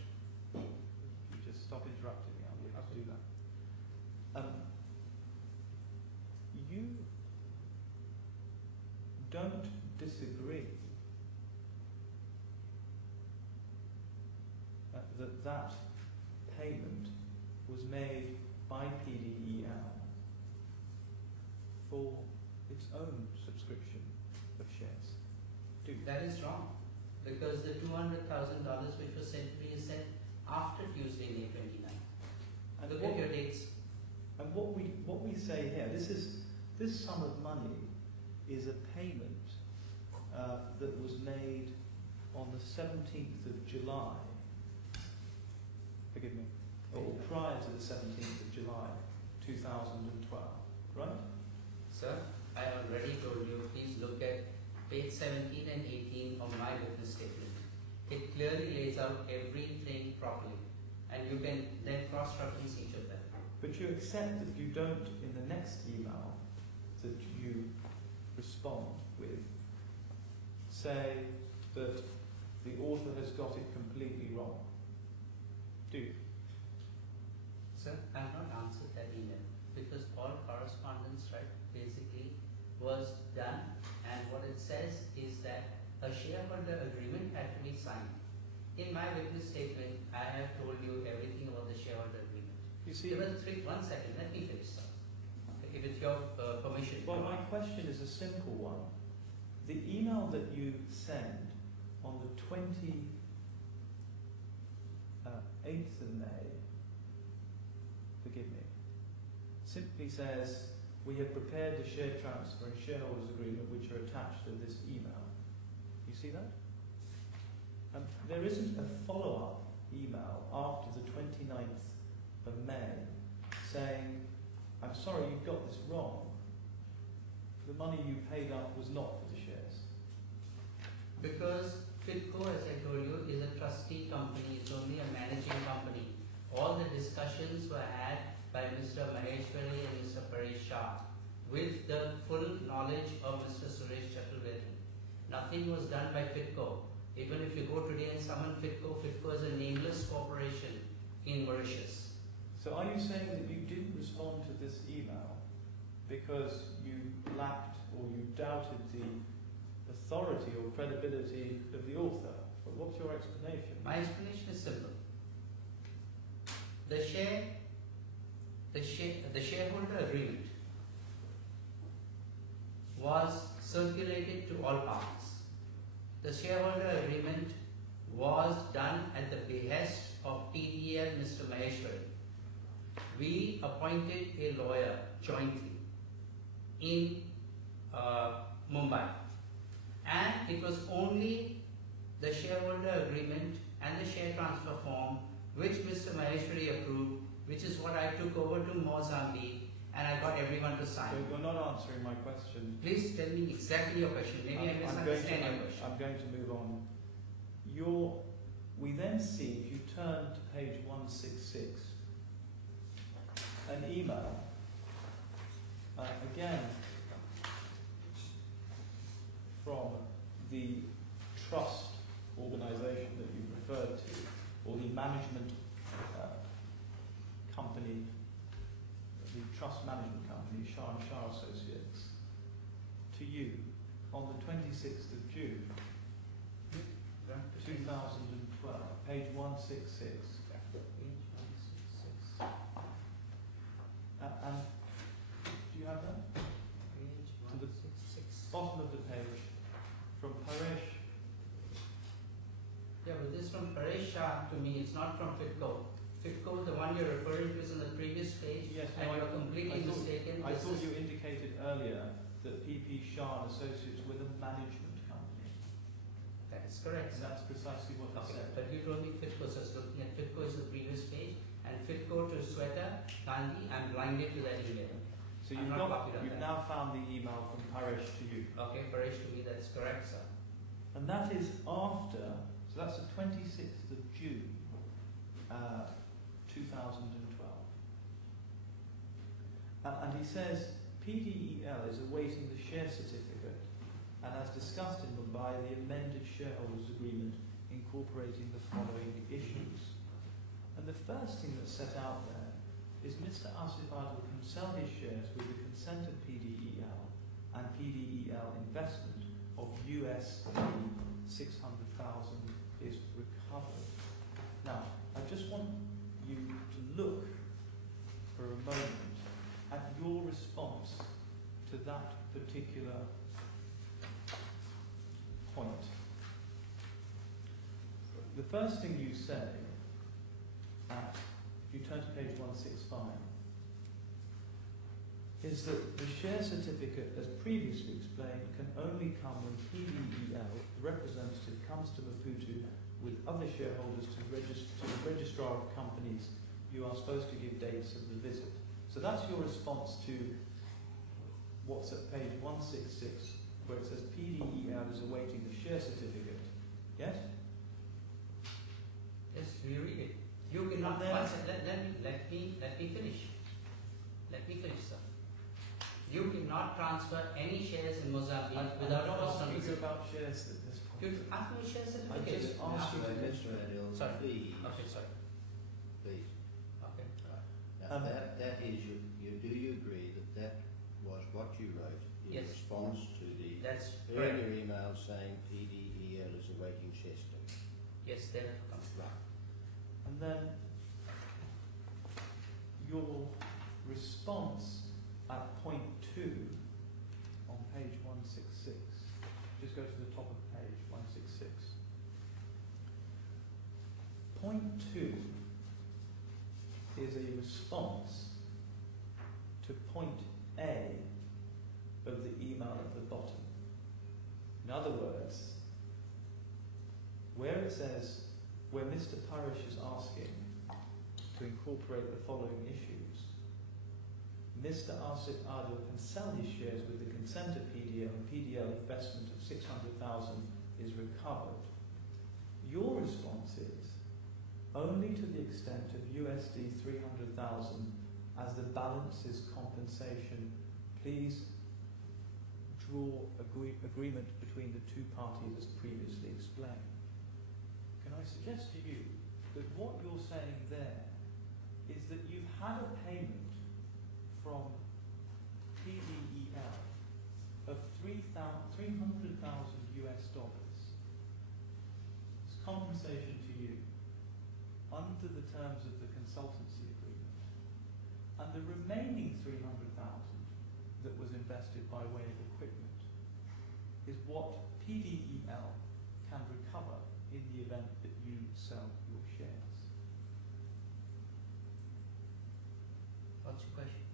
You just stop interrupting me. I'll be able to do that. You don't disagree that payment was made by PDEL for its own subscription of shares, do you? That is wrong because the $200,000 which was sent to me is sent after Tuesday, May 29th. And Look at your dates. And what we say here, this sum of money is a payment that was made on the 17th of July. Forgive me. or prior to the 17th of July 2012, right? Sir, I already told you, please look at page 17 and 18 of my witness statement. It clearly lays out everything properly, and you can then cross-reference each of them. But you accept that you don't, in the next email that you respond with, say that the author has got it completely wrong, do you? Sir, I have not answered that email because all correspondence, right, basically was done, and what it says is that a shareholder agreement had to be signed. In my witness statement, I have told you everything about the shareholder agreement. You see, There were one second, let me finish, sir. Okay, with your permission. well, my question is a simple one. The email that you send on the 28th of May, forgive me, simply says, we have prepared the share transfer and shareholders agreement which are attached to this email. You see that? There isn't a follow-up email after the 29th of May saying, I'm sorry, you've got this wrong. The money you paid up was not for the shares. Because FITCO, as I told you, is a trustee company, it's only a managing company. All the discussions were had by Mr. Maheshwari and Mr. Paresh Shah with the full knowledge of Mr. Suresh Chaturvedi. Nothing was done by FITCO. Even if you go today and summon FITCO, FITCO is a nameless corporation in Mauritius. So are you saying that you didn't respond to this email because you lacked or you doubted the authority or credibility of the author? But what's your explanation? My explanation is simple. The shareholder agreement was circulated to all parties. The shareholder agreement was done at the behest of PDL Mr. Maheshwari. We appointed a lawyer jointly in Mumbai, and it was only the shareholder agreement and the share transfer form which Mr. Maheshwari approved, which is what I took over to Mozambique and I got everyone to sign. You're not answering my question. Please tell me exactly your question. Maybe I misunderstand your question. I'm going to move on. We then see, if you turn to page 166, an email, again, from the trust organisation that you referred to, or the management company, the trust management company, Shah & Shah Associates, to you on the 26th of June 2012, page 166. And do you have that? Page To the 166. bottom of the page, from Paresh. Yeah, but this is from Paresh Shah to me, it's not from FITCO. FITCO, the one you're referring to, is on the previous page, Yes, and no, you're completely mistaken. I thought you indicated earlier that PP Shah and Associates were the management company. That is correct, And sir. that's precisely what I Okay, said. but you told me FITCO, so I was looking at FITCO is the previous page, and FITCO to Sweta, Gandhi, I'm blinded to that email. So I'm you've not copied on you've that. now found the email from Paresh to you. Okay, Paresh, to me that's correct, sir. And that is after, so that's the 26th of June 2012. And he says, PDEL is awaiting the share certificate and as discussed in Mumbai, the amended shareholders agreement incorporating the following issues. And the first thing that's set out there is Mr. Asif Adil can sell his shares with the consent of PDEL and PDEL investment of US 600,000 is recovered. Now, I just want you to look for a moment at your response to that particular point. The first thing you say, if you turn to page 165, is that the share certificate, as previously explained, can only come when PDEL, the representative, comes to Maputo with other shareholders to the Registrar of Companies you are supposed to give dates of the visit. So that's your response to what's at page 166, where it says PDEL is awaiting the share certificate. Yes? Yes, we read it. You cannot. Let me finish. Let me finish, sir. You cannot transfer any shares in Mozambique without a personal asking you visit. about shares at this point. You ask me share I certificate. just asked you to Mr. Adil, Sorry. please. Okay, sorry. Please. Okay. Now that is, do you agree that that was what you wrote in Yes. response to the That's earlier correct. email saying PDEL is awaiting share certificate? Yes, they have come. Right. And then your response at point 2 on page 166, just go to the top of page 166. Point 2 is a response to point A of the email at the bottom. In other words, where it says, where Mr. Parish is asking to incorporate the following issues, Mr. Asif Adil can sell his shares with the consent of PDL and PDL investment of 600,000 is recovered. Your response is only to the extent of USD 300,000 as the balance is compensation. Please draw agreement between the two parties as previously explained. Can I suggest to you that what you're saying there is that you've had a payment from PDEL of $300,000 US dollars. It's compensation to you under the terms of the consultancy agreement, and the remaining $300,000 that was invested by way of equipment is what PDEL can recover in the event that you sell your shares. What's your question?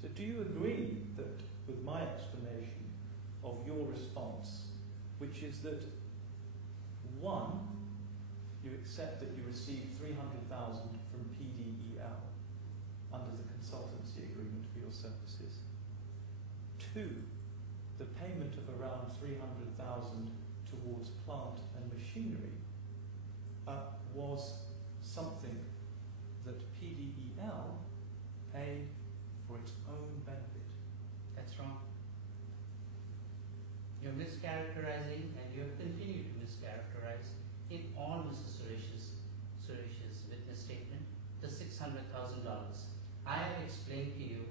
So do you agree that with my explanation of your response, which is that 1, you accept that you received 300,000 from PDEL under the consultancy agreement for your services. 2, the payment of around 300,000 towards plant and machinery was something that PDEL paid for its own benefit. That's wrong. You're mischaracterizing, and you have continued to mischaracterize in all Mr. Suresh's witness statement the $600,000. I have explained to you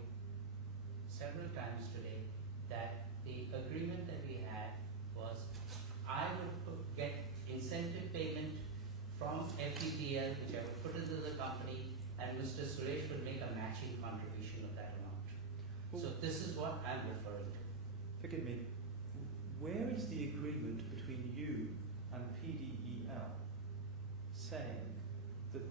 several times today that the agreement that we had was I would get incentive payment from FTPL, which I would put into the company, and Mr. Suresh would make a matching contribution of that amount. So this is what I'm referring to. Forgive me, where is the agreement between you and PDEL saying that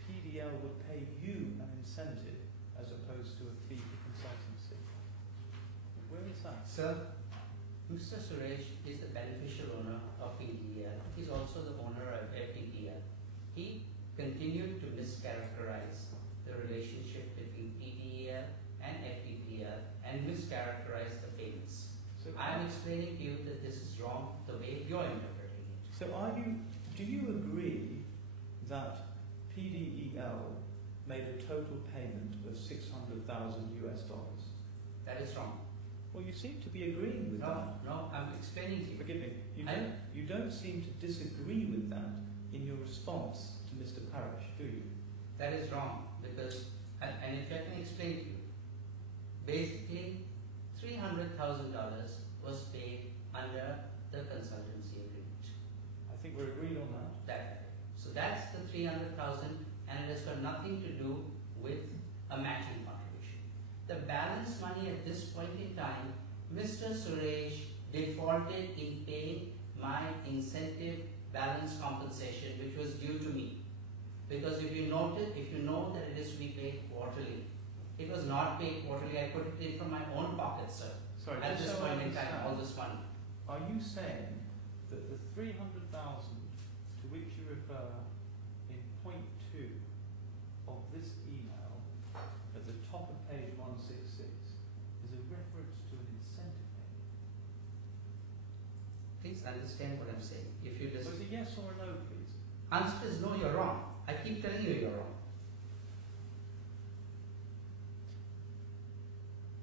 PDL would pay you an incentive as opposed to a fee for consultancy? Where is that? Sir, Mr. Suresh is the beneficial owner of PDEL. He's also the owner of FTPL. He continued to mischaracterize the relationship between PDEL and FTPL and mischaracterize the payments. So I am explaining to you that this is wrong the way you're interpreting it. So do you agree that PDEL made a total payment of 600,000 US dollars? That is wrong. Well, you seem to be agreeing with that. No, I'm explaining to you. Forgive me, you don't seem to disagree with that in your response to Mr. Parish, do you? That is wrong because, and if I can explain to you, basically $300,000 was paid under the consultancy agreement. I think we're agreed on that. So that's the 300,000, and it has got nothing to do with a matching contribution. The balance money at this point in time, Mr. Suresh defaulted in paying my incentive balance compensation, which was due to me. Because if you know that it is to be paid quarterly, it was not paid quarterly. I put it in from my own pocket, sir. Sorry, at this just so point I in time, understand, all this money. are you saying that the 300,000 to which you refer in point 2 of understand what I'm saying. If you So just it's a yes or a no, please. answer is no, you're wrong. I keep telling you you're wrong.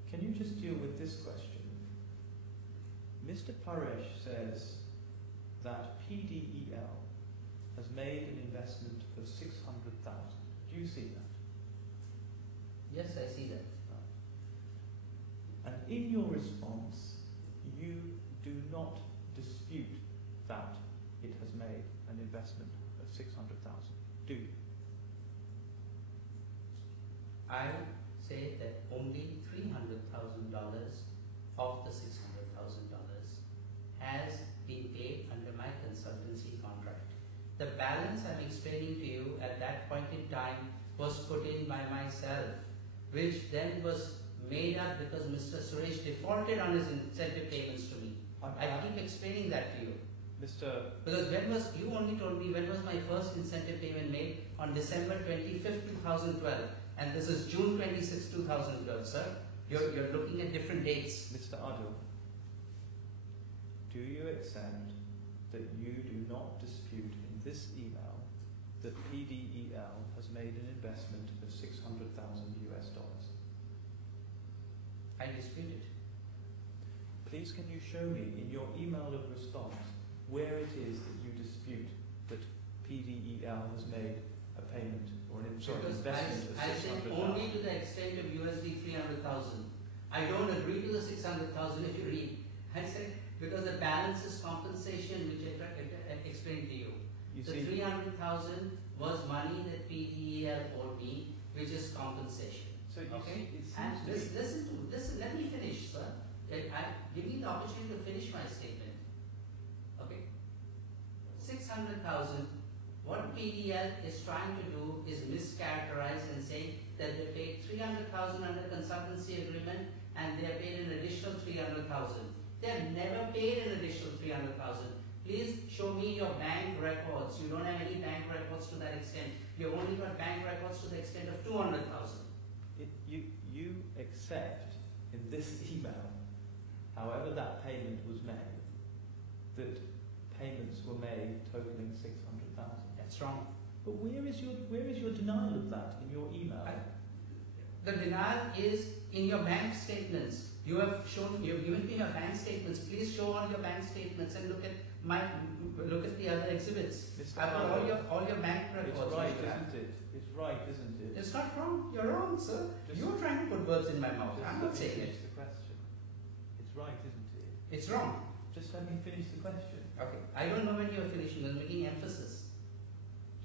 Can you just deal with this question? Mr. Paresh says that PDEL has made an investment of 600,000. Do you see that? Yes, I see that. And in your response, you do not dispute that it has made an investment of 600,000, do you? I say that only $300,000 of the $600,000 has been paid under my consultancy contract. The balance I'm explaining to you at that point in time was put in by myself, which then was made up because Mr. Suresh defaulted on his incentive payments to me. I keep explaining that to you. Because you only told me when was my first incentive payment made? On December 25th, 2012. And this is June 26, 2012, sir. You're looking at different dates. Mr. Adil, do you accept that you do not dispute in this email that PDEL has made an investment of 600,000 US dollars? I dispute it. Please can you show me in your email of response where it is that you dispute that PDEL has made a payment or an investment of 600,000? I said only to the extent of USD 300,000. I don't agree to the 600,000 if you read. I said because the balance is compensation, which I explained to you. The 300,000 was money that PDEL owed me, which is compensation. So okay? And listen, let me finish, sir. Give me the opportunity to finish my statement. Okay? 600,000, what PDEL is trying to do is mischaracterize and say that they paid 300,000 under consultancy agreement and they have paid an additional 300,000. They have never paid an additional 300,000. Please show me your bank records. You don't have any bank records to that extent. You've only got bank records to the extent of 200,000. You accept in this email, however that payment was made, that payments were made totaling 600,000. That's wrong. But where is your denial of that in your email? The denial is in your bank statements. You've given me your bank statements. Please show all your bank statements and look at the other exhibits. I've got all your bank records. It's right, isn't it? It's right, isn't it? It's not wrong. You're wrong, sir. You're trying to put words in my mouth. I'm not saying it. The question. It's right, isn't it? It's wrong. Just let me finish the question. Okay. I don't know when you're finishing. I'm making emphasis.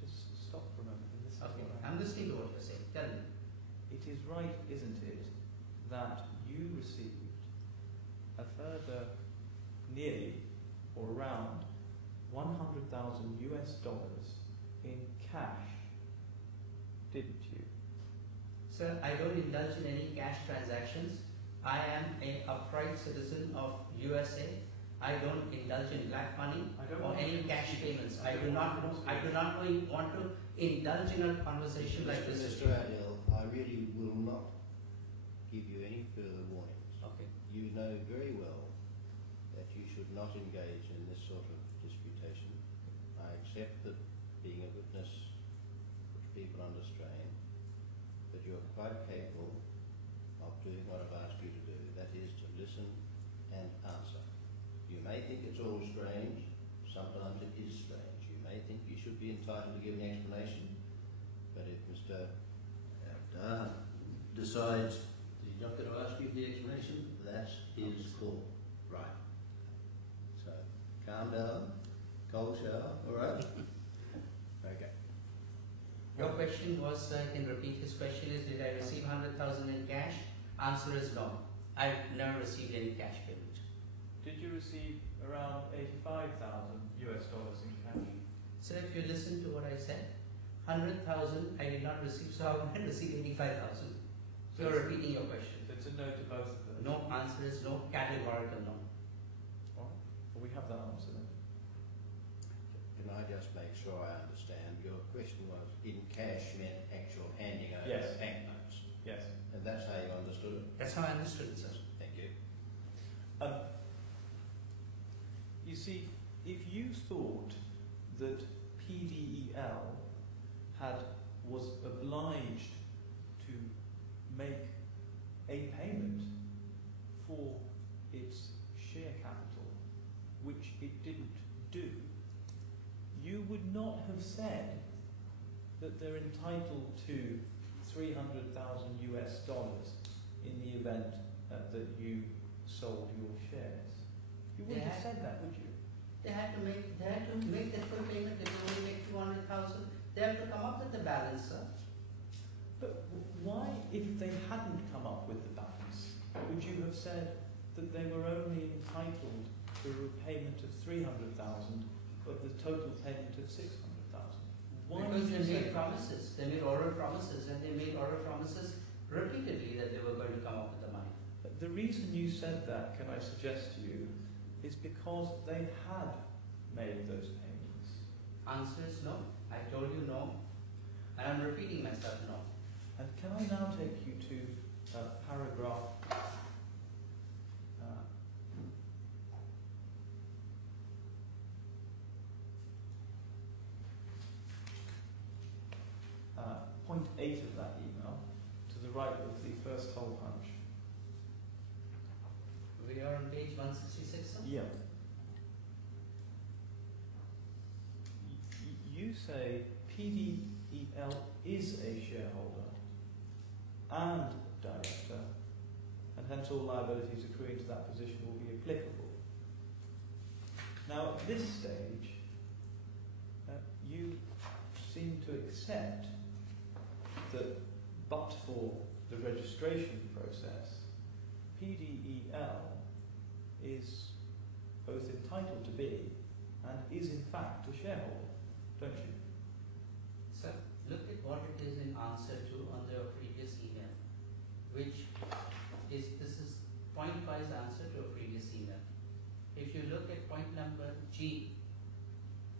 Just stop for a moment and listen. Okay. I'm listening to what you're saying. Tell me. It is right, isn't it, that you received a further nearly or around 100,000 US dollars in cash, didn't you? Sir, I don't indulge in any cash transactions. I am an upright citizen of USA. I don't indulge in black money or any cash payments. I do not want to indulge in a conversation like this. Mr. Adil, I really will not give you any further warnings. Okay. You know very well that you should not engage in this sort of disputation. I accept that being a witness puts people under strain, but you are quite capable of doing what I've asked you to do, that is to listen and answer. You may think it's all strange, sometimes it is strange. You may think you should be entitled to give an explanation, but if Mr. decides that he's not going to ask you for the explanation, that's his call. Right. So, calm down, cold shower, alright? Okay. Your question was, I can repeat his question is, did I receive 100,000 in cash? Answer is no. I've never received any cash payment. Did you receive around 85,000 US dollars in cash? So if you listen to what I said, 100,000 I did not receive, so I would receive 85,000. So you're repeating your question. So it's a no to both of those? No, answer is no, categorical no. Alright, well we have that answer then. Can I just make sure I understand? Your question was, in cash meant actual handing over Yes. banknotes. Yes. And that's how you understood it? That's how I understood it, sir. Thank you. You see, thought that PDEL was obliged to make a payment for its share capital, which it didn't do, you would not have said that they're entitled to $300,000 in the event that you sold your shares. You wouldn't have said that, would you? They had to make the full payment. They could only make 200,000. They have to come up with the balance, sir. But why, if they hadn't come up with the balance, would you have said that they were only entitled to a repayment of 300,000 of the total payment of 600,000? Why? Because they made promises. They made oral promises, and they made oral promises repeatedly that they were going to come up with the money. The reason you said that, can I suggest to you, is because they had made those payments. Answer is no. I told you no, and I'm repeating myself no. And can I now take you to paragraph point 8 of that email, to the right of the first hole punch. We are on page 166, sir? Yeah. You say PDEL is a shareholder and director, and hence all liabilities accruing to that position will be applicable. Now, at this stage, you seem to accept that, but for the registration process, PDEL is both entitled to be and is in fact a shareholder, don't you? Sir, look at what it is in answer to on the previous email, which is, this is point-wise answer to a previous email. If you look at point number G,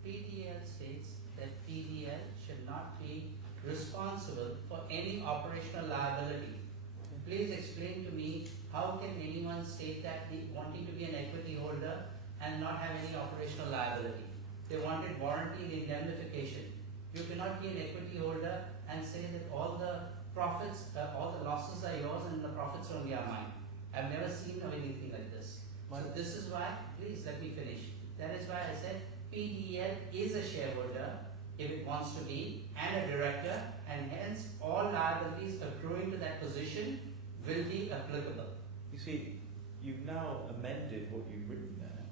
PDEL states that PDEL should not be responsible for any operational liability. Please explain to me, how can anyone state that wanting to be an equity holder and not have any operational liability? They wanted warranty and indemnification. You cannot be an equity holder and say that all the profits, all the losses are yours and the profits only are mine. I've never seen of anything like this. So this is why, please let me finish. That is why I said PDEL is a shareholder if it wants to be, and a director, and hence all liabilities accruing to that position will be applicable. You see, you've now amended what you've written there,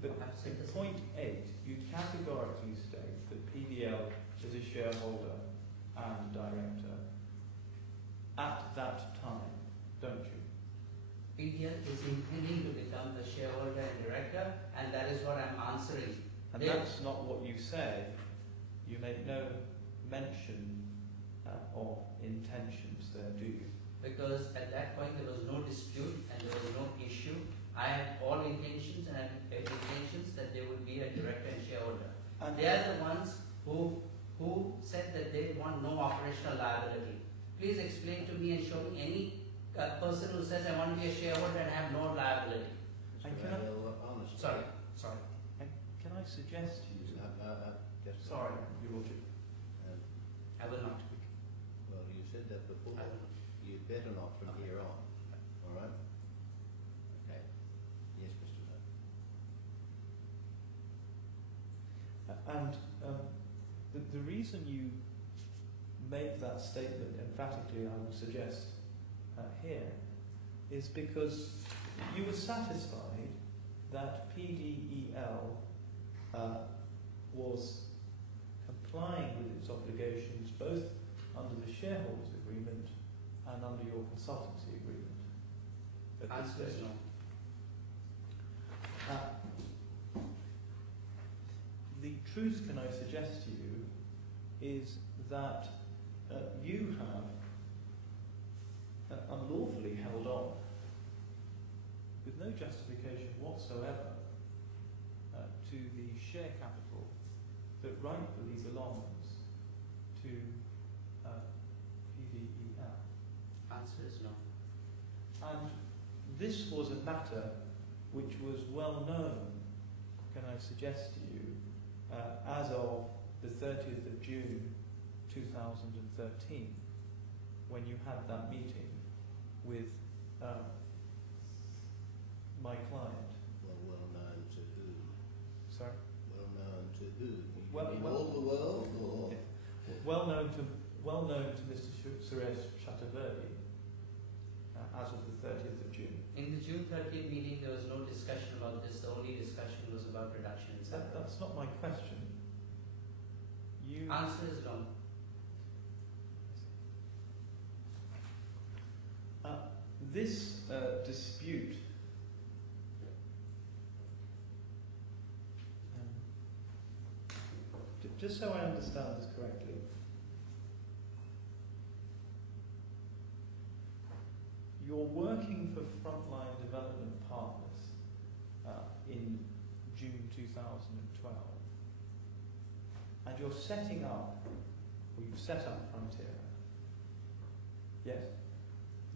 but in point 8, you categorically state that PDEL is a shareholder and director at that time, don't you? PDEL is intending to become a shareholder and director, and that is what I'm answering. And that's not what you say. You make no mention of intentions there, do you? Because at that point there was no dispute and there was no issue. I had all intentions and intentions that they would be a director and shareholder. And they are the ones who said that they want no operational liability. Please explain to me and show me any person who says I want to be a shareholder and have no liability. And can I suggest to you? Sorry, Your Lordship. I will not. Well, you said that before. You'd better not from here on. All right? Okay. Yes, Mr. Dunn. And the reason you make that statement emphatically, I would suggest here, is because you were satisfied that PDEL was complying with its obligations both under the shareholders agreement and under your consultancy agreement. Answer is no. The truth, can I suggest to you, is that you have unlawfully held on with no justification whatsoever to the share capital that rightfully belongs to PDEL. Answer is no. And this was a matter which was well known, can I suggest to you, as of the 30th of June 2013, when you had that meeting with my client. Well known to whom? Sorry? Well known to whom? Well, in all the world, or? Yeah. Well known to Mr. Suresh Chaturvedi as of the 30th of June. In the June 30th meeting, there was no discussion about this. The only discussion was about reduction in salary. That's not my question. You Answer is no. This dispute just so I understand this correctly, you're working for Frontline Development Partners in June 2012, and you're setting up, or you've set up Frontier. Yes?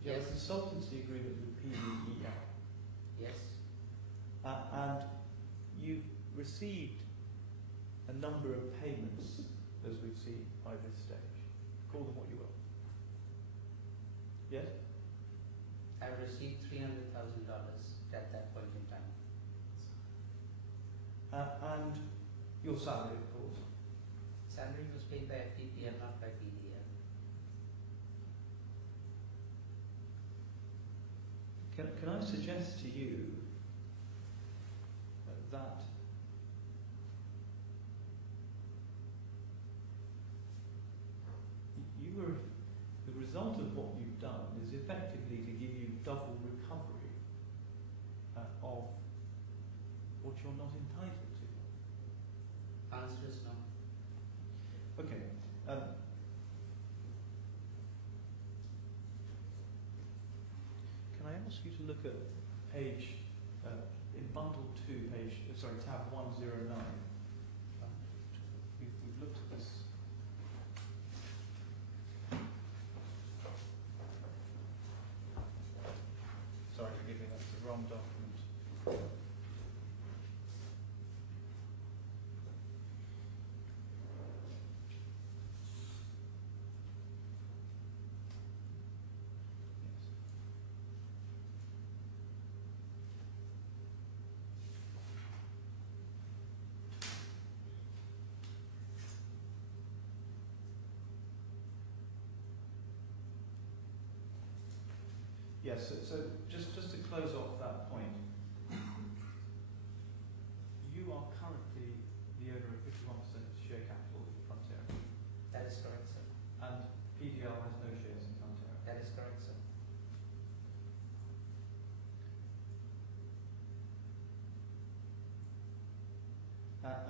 You have a Yes. consultancy agreement with PDEL, Yes. and you've received a number of payments, as we've seen by this stage. Call them what you will. Yes? I received $300,000 at that point in time. And your salary, of course. Salary was paid by FTPL, not by PDL. Can I suggest to you that the result of what you've done is effectively to give you double recovery of what you're not entitled to? Answer is no. Okay. Can I ask you to look at page, in bundle 2, tab 109. We've looked at this. Sorry, forgive me, that's the wrong document. Yes, so just to close off that point, you are currently the owner of 51% share capital in Frontier, That is correct, sir. and PDL has no shares in Frontier. That is correct, sir.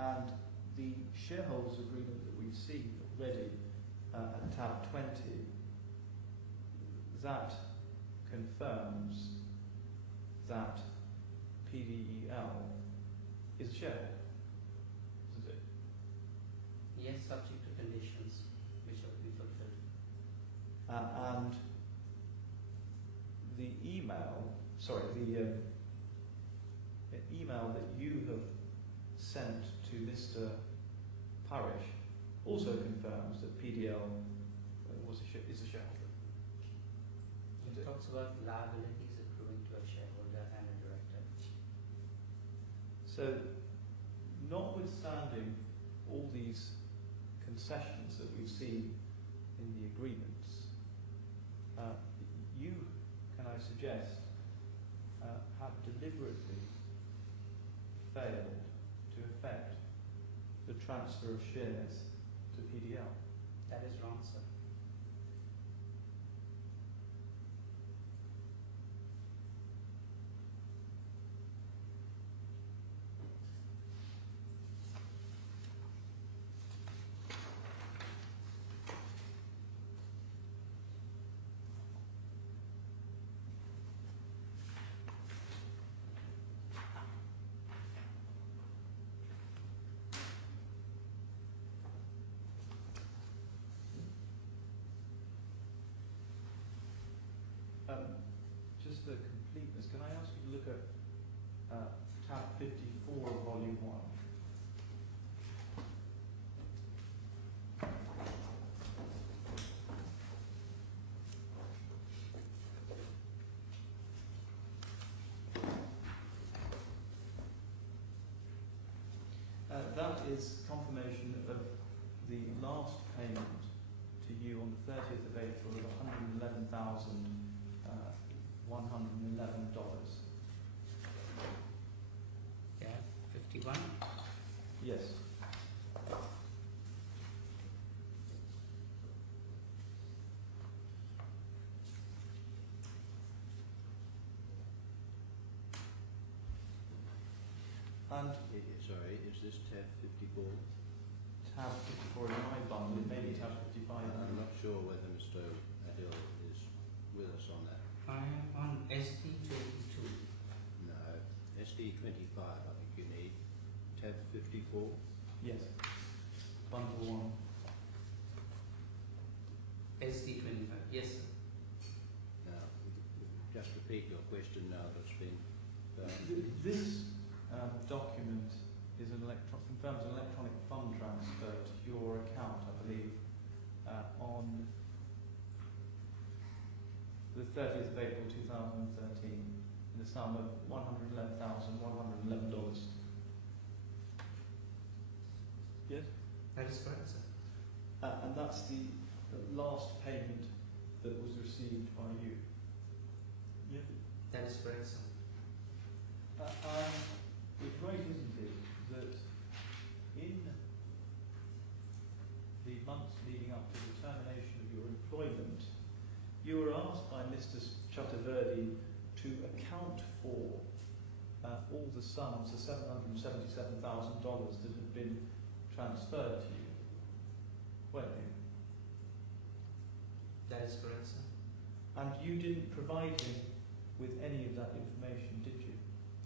And the shareholders agreement that we've seen already at tab 20, that confirms that PDEL is a shareholder, isn't it? Yes, subject to conditions which have to be fulfilled. And the email that you have sent to Mr. Parish also confirms that PDL is a shareholder. It talks about liabilities accruing to a shareholder and a director. So, notwithstanding all these concessions that we've seen in the agreements, you, can I suggest, have deliberately failed to effect the transfer of shares to PDL. That is wrong, sir. Just for completeness, can I ask you to look at tab 54 of volume 1? is confirmation of the last payment to you on the 30th of April of $111,111. Yeah, 51. Yes. And Sorry, is this tab 54? tab 54 in my bundle, it may be tab 55. I'm not sure whether Mr. Adil is with us on that. I am on SD22. No, SD25 I think you need. Tab 54. Yes. Bundle 1. SD25. Yes, sir. Now, just repeat your question now that's been done. This document is confirms an electronic fund transfer to your account, I believe, on the 30th of April 2013 in the sum of $111,111. Yes? That is correct, sir. And that's the last payment that was received by you. Yes? That is correct, sir. It's right, isn't it, that in the months leading up to the termination of your employment, you were asked by Mr. Chaturvedi to account for all the sums, the $777,000 that had been transferred to you, weren't you? That is correct, sir. And you didn't provide him with any of that information, did you?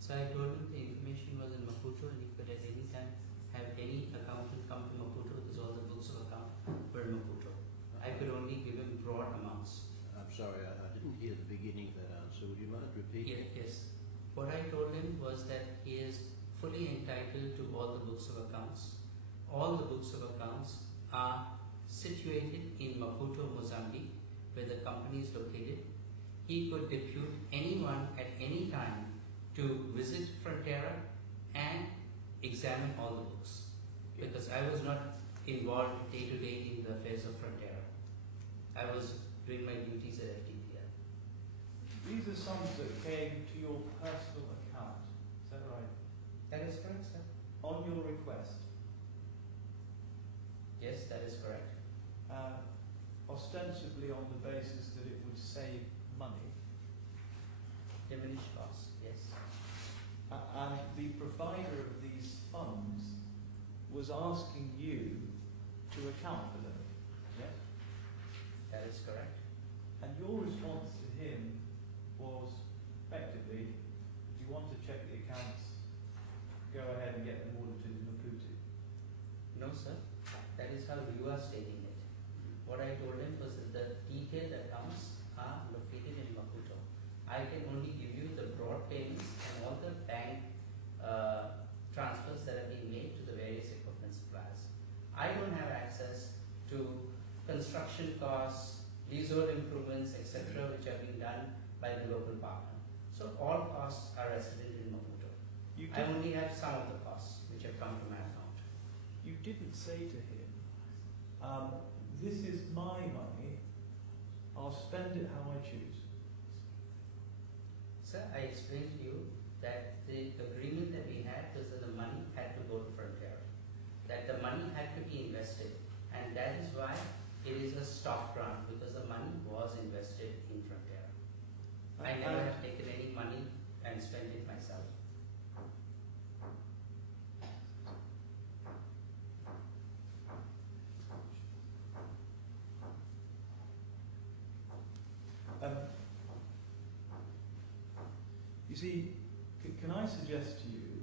So I told him the information was in Maputo and he could at any time have any accountant come to Maputo because all the books of account were in Maputo. I could only give him broad amounts. I'm sorry, I didn't hear the beginning of that answer. Would you mind repeating? Yes. What I told him was that he is fully entitled to all the books of accounts. All the books of accounts are situated in Maputo, Mozambique, where the company is located. He could depute anyone at any time to visit Frontera and examine all the books. Because I was not involved day to day in the affairs of Frontera. I was doing my duties at FTR. These are sums that came to your personal account, is that right? That is correct, sir. On your request. Yes, that is correct. Ostensibly on the basis that it would save money. Diminished costs, yes. And the provider of these funds was asking you to account for them. Yes? That is correct. And your response to him was effectively, if you want to check the accounts, go ahead and get them audited in Maputo. No, sir. That is how you are stating it. What I told him was that the detailed accounts are located in Maputo. I can only give you the broad payments and all the bank transfers that are being made to the various equipment suppliers. I don't have access to construction costs, leasehold improvements, etc., which are being done by the local partner. So all costs are resident in Maputo. I only have some of the costs which have come to my account. You didn't say to him, this is my money, I'll spend it how I choose. Sir, I explained to you that the agreement that we had was that the money had to go to Frontera, that the money had to be invested, and that is why it is a stock grant, because the money was invested in Frontera. I never have taken any money and spent it myself. You see, can I suggest to you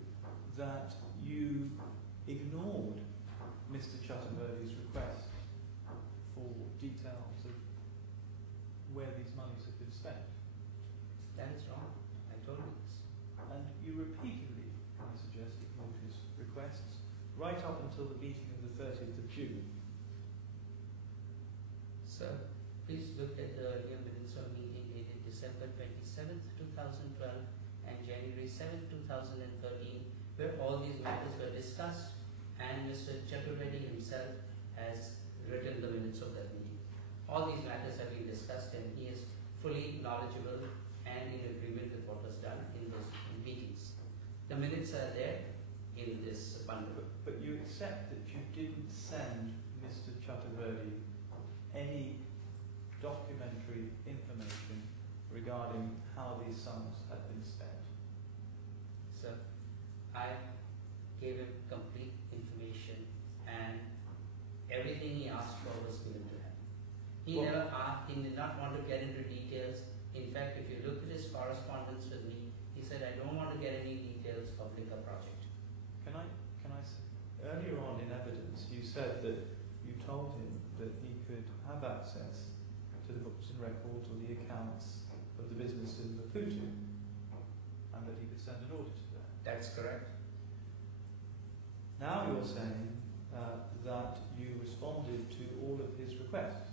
that you ignored Mr. Chaturvedi's request for details of where these monies have been spent? That is wrong. I told you this. And you repeatedly, I suggest, ignored his requests right up until the meeting of the 30th of June. Sir, please look at the earlier minutes of meeting dated December 27th, 2012 and January 7th, 2013, where all these matters were discussed and Mr. Chaturvedi himself has written the minutes of that meeting. All these matters have been discussed and he is fully knowledgeable and in agreement with what was done in those meetings. The minutes are there in this bundle. But you accept that you didn't send Mr. Chaturvedi any documentary information regarding how these sums had been spent. So I gave him complete information and everything he asked for was given to him. He never asked, he did not want to get into details. In fact, if you look at his correspondence with me, he said, I don't want to get any details of liquor project. Can I say, earlier on in evidence, you said that you told him that he could have access to the books and records or the accounts of the business in Maputo, and that he could send an auditor there. That's correct. Now you're saying that you responded to all of his requests.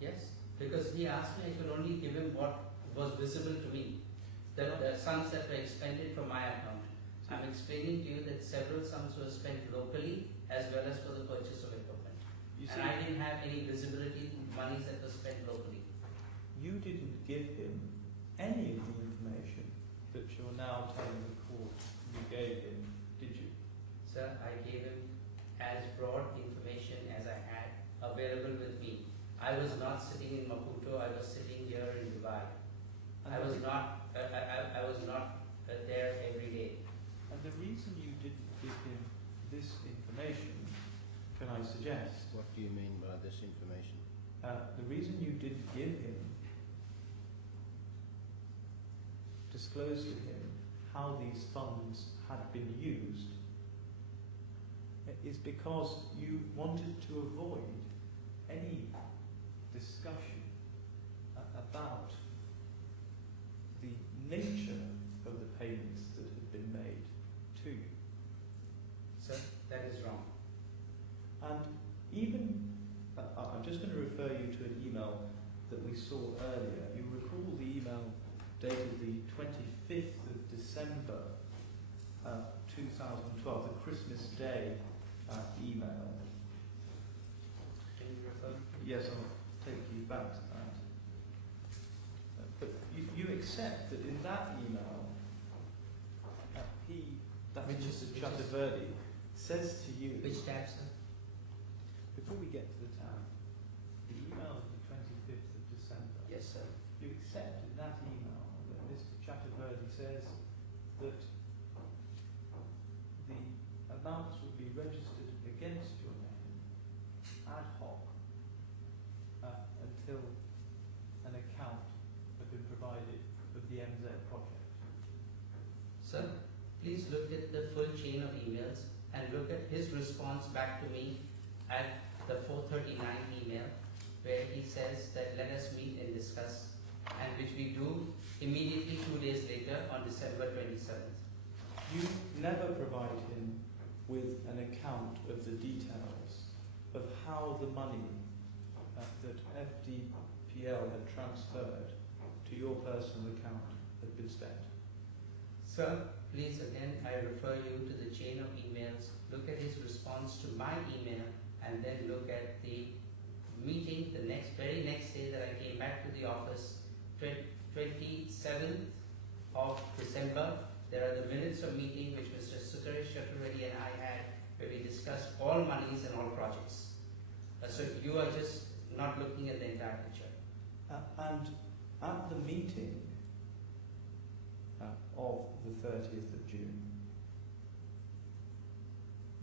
Yes, because he asked me I could only give him what was visible to me, the sums that were expended from my account. I'm explaining to you that several sums were spent locally as well as for the purchase of equipment. And I didn't have any visibility in monies that were spent locally. You didn't give him any of the information that you're now telling the court you gave him, did you? Sir, I gave him as broad information as I had available with me. I was not sitting in Maputo, I was sitting here in Dubai. I was not there every day. And the reason you didn't give him this information, can I suggest? What do you mean by this information? The reason you didn't give him, disclose to him how these funds had been used, is because you wanted to avoid any discussion about the nature of the payments that had been made to you. Sir, that is wrong. And even, I'm just going to refer you to an email that we saw earlier. You recall the email dated the 25th of December 2012, the Christmas Day email. Can you refer? Yes, I'll take you back to that. But you accept that in that email, Mr. Chaturvedi says to you... Which tab, sir? Before we get to the tab, the email of the 25th of December. Yes, sir. You accept in that email that Mr. Chaturvedi says that the amounts would be registered against your name ad hoc until an account had been provided of the MZ project. Sir, please look at the full chain of emails and look at his response back to me at the 439 email where he says that let us meet and discuss, and which we do immediately 2 days later on December 27th. You never provide him with an account of the details of how the money that FDPL had transferred to your personal account had been spent. Sir, please again, I refer you to the chain of emails. Look at his response to my email and then look at the meeting the very next day that I came back to the office, 27th of December. There are the minutes of meeting which Mr. Sukaresh Chaturvedi and I had where we discussed all monies and all projects. So you are just not looking at the entire picture. And at the meeting of the 30th of June,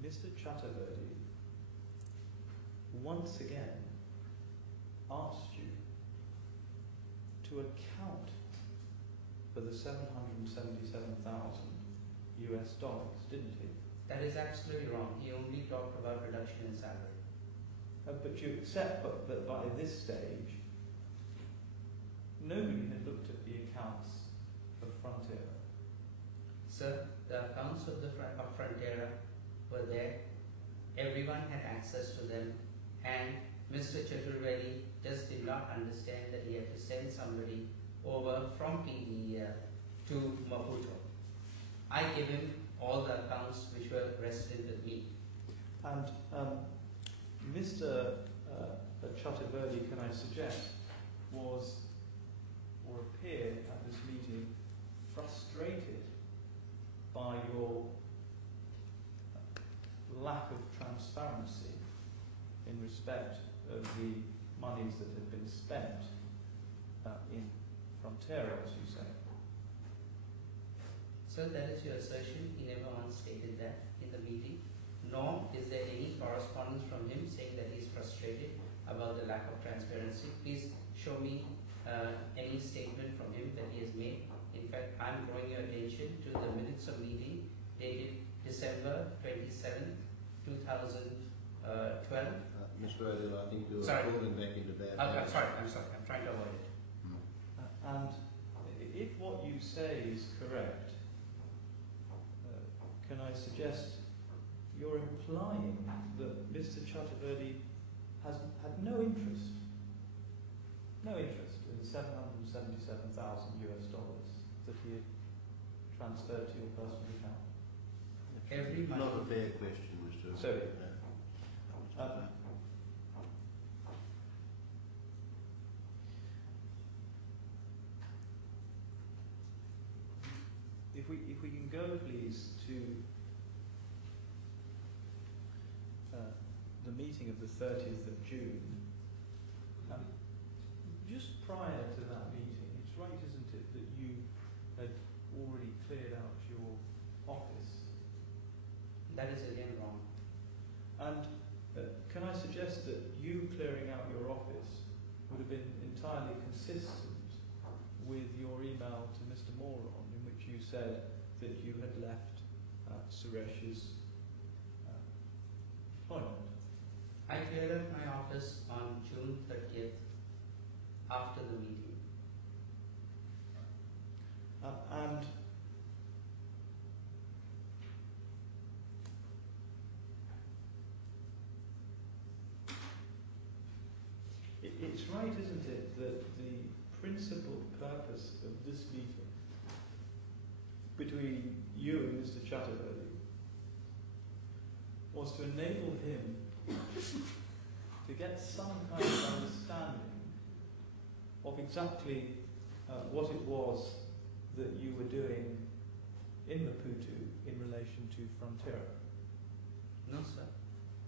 Mr. Chaturvedi once again asked you to account for the $777,000 US, didn't he? That is absolutely wrong. He only talked about reduction in salary. But you accept that by this stage, nobody had looked at the accounts of Frontiera. Sir, the accounts of Frontiera were there. Everyone had access to them, and Mr. Chaturvedi just did not understand that he had to send somebody over from PDEL to Maputo. I gave him all the accounts which were resident with me. And Mr. Chaturvedi, can I suggest, was or appeared at this meeting frustrated by your lack of transparency in respect of the monies that had been spent in Frontera, as you say. So that is your assertion. He never once stated that in the meeting. Nor is there any correspondence from him saying that he is frustrated about the lack of transparency. Please show me any statement from him that he has made. In fact, I'm drawing your attention to the minutes of meeting dated December 27th, 2012. Mr. O'Dell, I think you're Sorry. falling back into bad I'm habits. sorry. I'm trying to avoid it. And if what you say is correct, can I suggest you're implying that Mr. Chaturvedi has had no interest in the $777,000 that he had transferred to your personal account? Every month. Not a fair question, Mr. So, No. if we can go, please, to the meeting of the 30th of June. Just prior to that meeting, it's right, isn't it, that you had already cleared out your office? That is again wrong. And can I suggest that you clearing out your office would have been entirely consistent with your email to Mr. Moron, in which you said that you had left Suresh's employment? I cleared out my office on June 30th after the meeting. And it's right, isn't it, that the principal purpose of this meeting between you and Mr. Chaturvedi was to enable him to get some kind of understanding of exactly what it was that you were doing in Maputo in relation to Frontera? No, sir.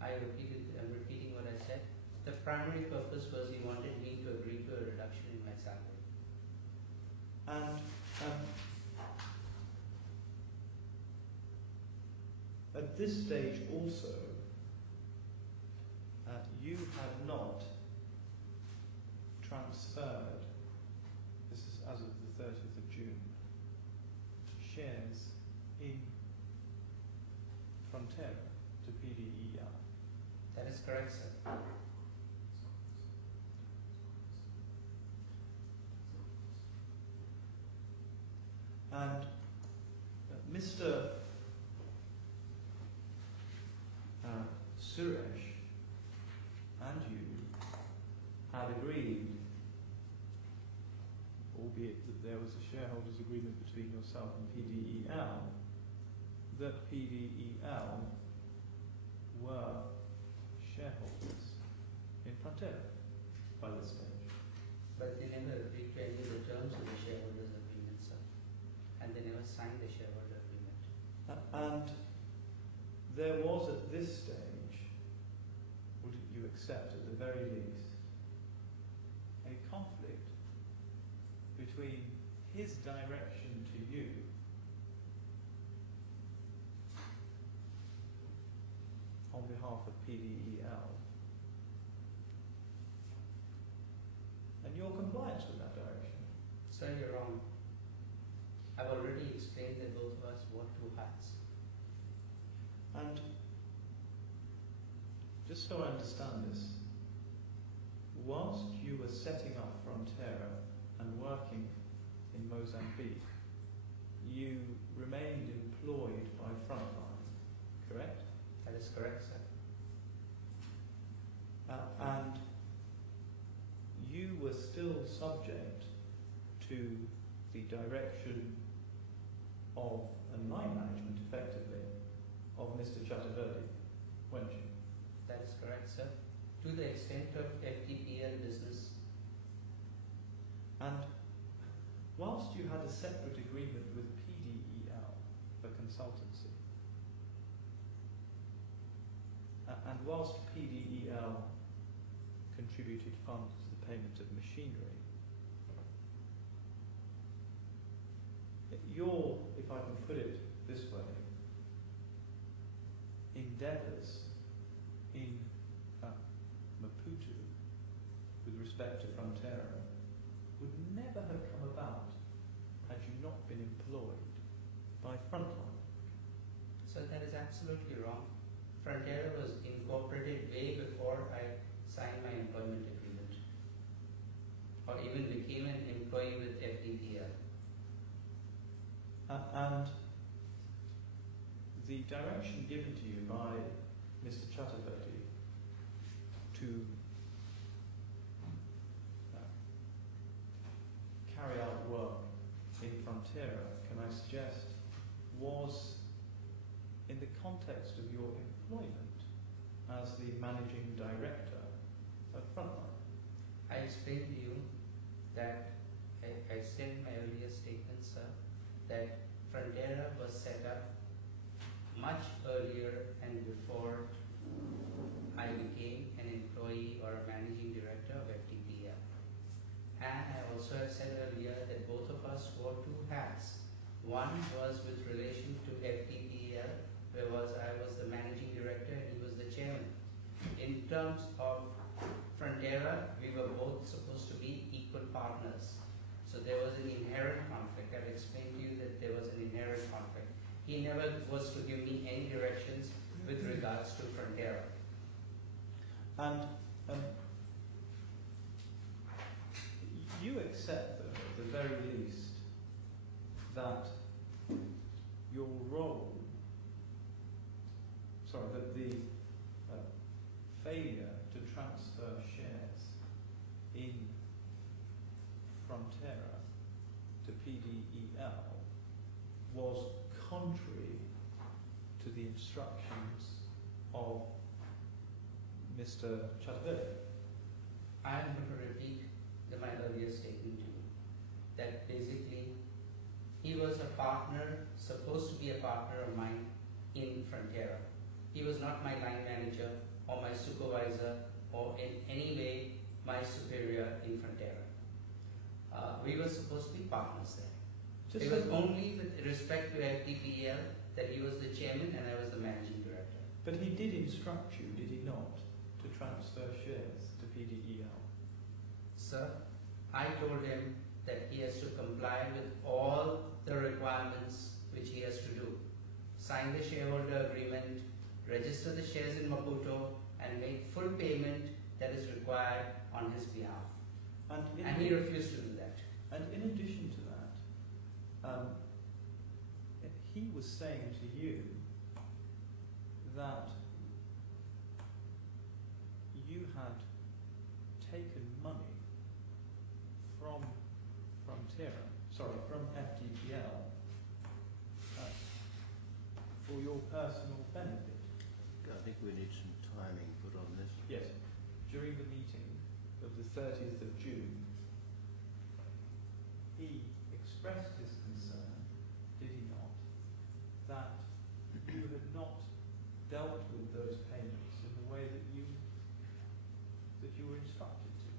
I'm repeating what I said. The primary purpose was he wanted me to agree to a reduction in my salary. And at this stage also, you had not transferred, this is as of the 30th of June, shares in Frontera to PDEL. That is correct, sir. And Mr. Suresh and you had agreed, albeit that there was a shareholders' agreement between yourself and PDEL, that PDEL were shareholders in Frontera by this stage. But they never agreed to any of the terms of the shareholders' agreement, sir. And they never signed the shareholder agreement. And there was at this stage, would you accept at the very least, a conflict between his direction to you on behalf of PDEL and your compliance with that direction? Sir, you're wrong. I've already explained that both of us wore two hats. And just so I understand this, whilst you were setting up Frontera and working in Mozambique, you remained employed by Frontline, correct? That is correct, sir. And you were still subject to the direction of, and line management effectively, of Mr. Chaturvedi, weren't you? That is correct, sir. To the extent of FTPL business. And whilst you had a separate agreement with PDEL for consultancy, and whilst PDEL contributed funds to the payment of machinery, your, if I can put it this way, endeavours in Maputo with respect to Frontera would never have come about had you not been employed by Frontline. So that is absolutely wrong. Frontera was incorporated way before I signed my employment agreement, or even became an employee with FTPL. And the direction given to you by Mr. Chaturvedi to carry out work in Frontera, can I suggest, was in the context of your employment as the managing director of Frontline. I explained to you that I said in my earlier statement, sir, that Frontera was set up much earlier and before I became an employee or a managing director of FTPL. And I also have said earlier that both of us wore two hats. One was with relation to FTPL, where I was the managing director and he was the chairman. In terms of Frontera, we were both supposed to be equal partners. So there was an inherent conflict. I've explained to you that there was an inherent conflict. He never was to give me any directions with regards to Frontera. And you accept, though, at the very least, that your role, that the failure to transfer shares in Frontera to PDEL was contrary to the instructions of Mr. Chaturvedi. I am going to repeat my earlier statement to you, that basically he was a partner, supposed to be a partner of mine in Frontera. He was not my line manager or my supervisor or in any way my superior in Frontera. We were supposed to be partners there. It was only with respect to FTPL that he was the chairman and I was the managing director. But he did instruct you, did he not, to transfer shares to PDEL? Sir, I told him that he has to comply with all the requirements which he has to do. Sign the shareholder agreement, register the shares in Maputo, and make full payment that is required on his behalf. And he refused to do that. And in addition to that, he was saying to you that you had taken money from FTPL for your personal benefit. I think we need some timing put on this. Yes. During the meeting of the 30th of June, he expressed his concern, did he not, that you had not dealt with those payments in the way that you were instructed to.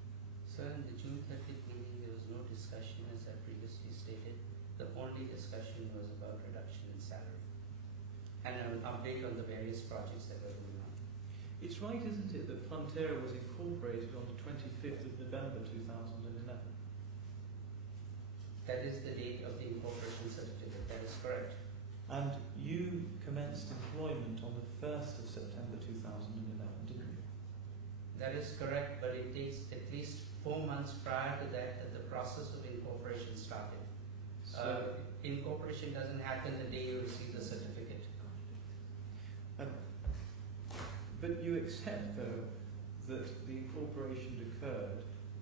Sir, in the June 30th meeting there was no discussion, as I previously stated. The only discussion was about reduction in salary and an update on the various projects that were going on. It's right, isn't it, that Frontera was incorporated on the 25th of November 2011? That is the date of the incorporation certificate, that is correct. And you commenced employment on the 1st of September 2011, didn't you? That is correct, but it takes at least 4 months prior to that the process of incorporation started. So, incorporation doesn't happen the day you receive the certificate. But you accept, though, that the incorporation occurred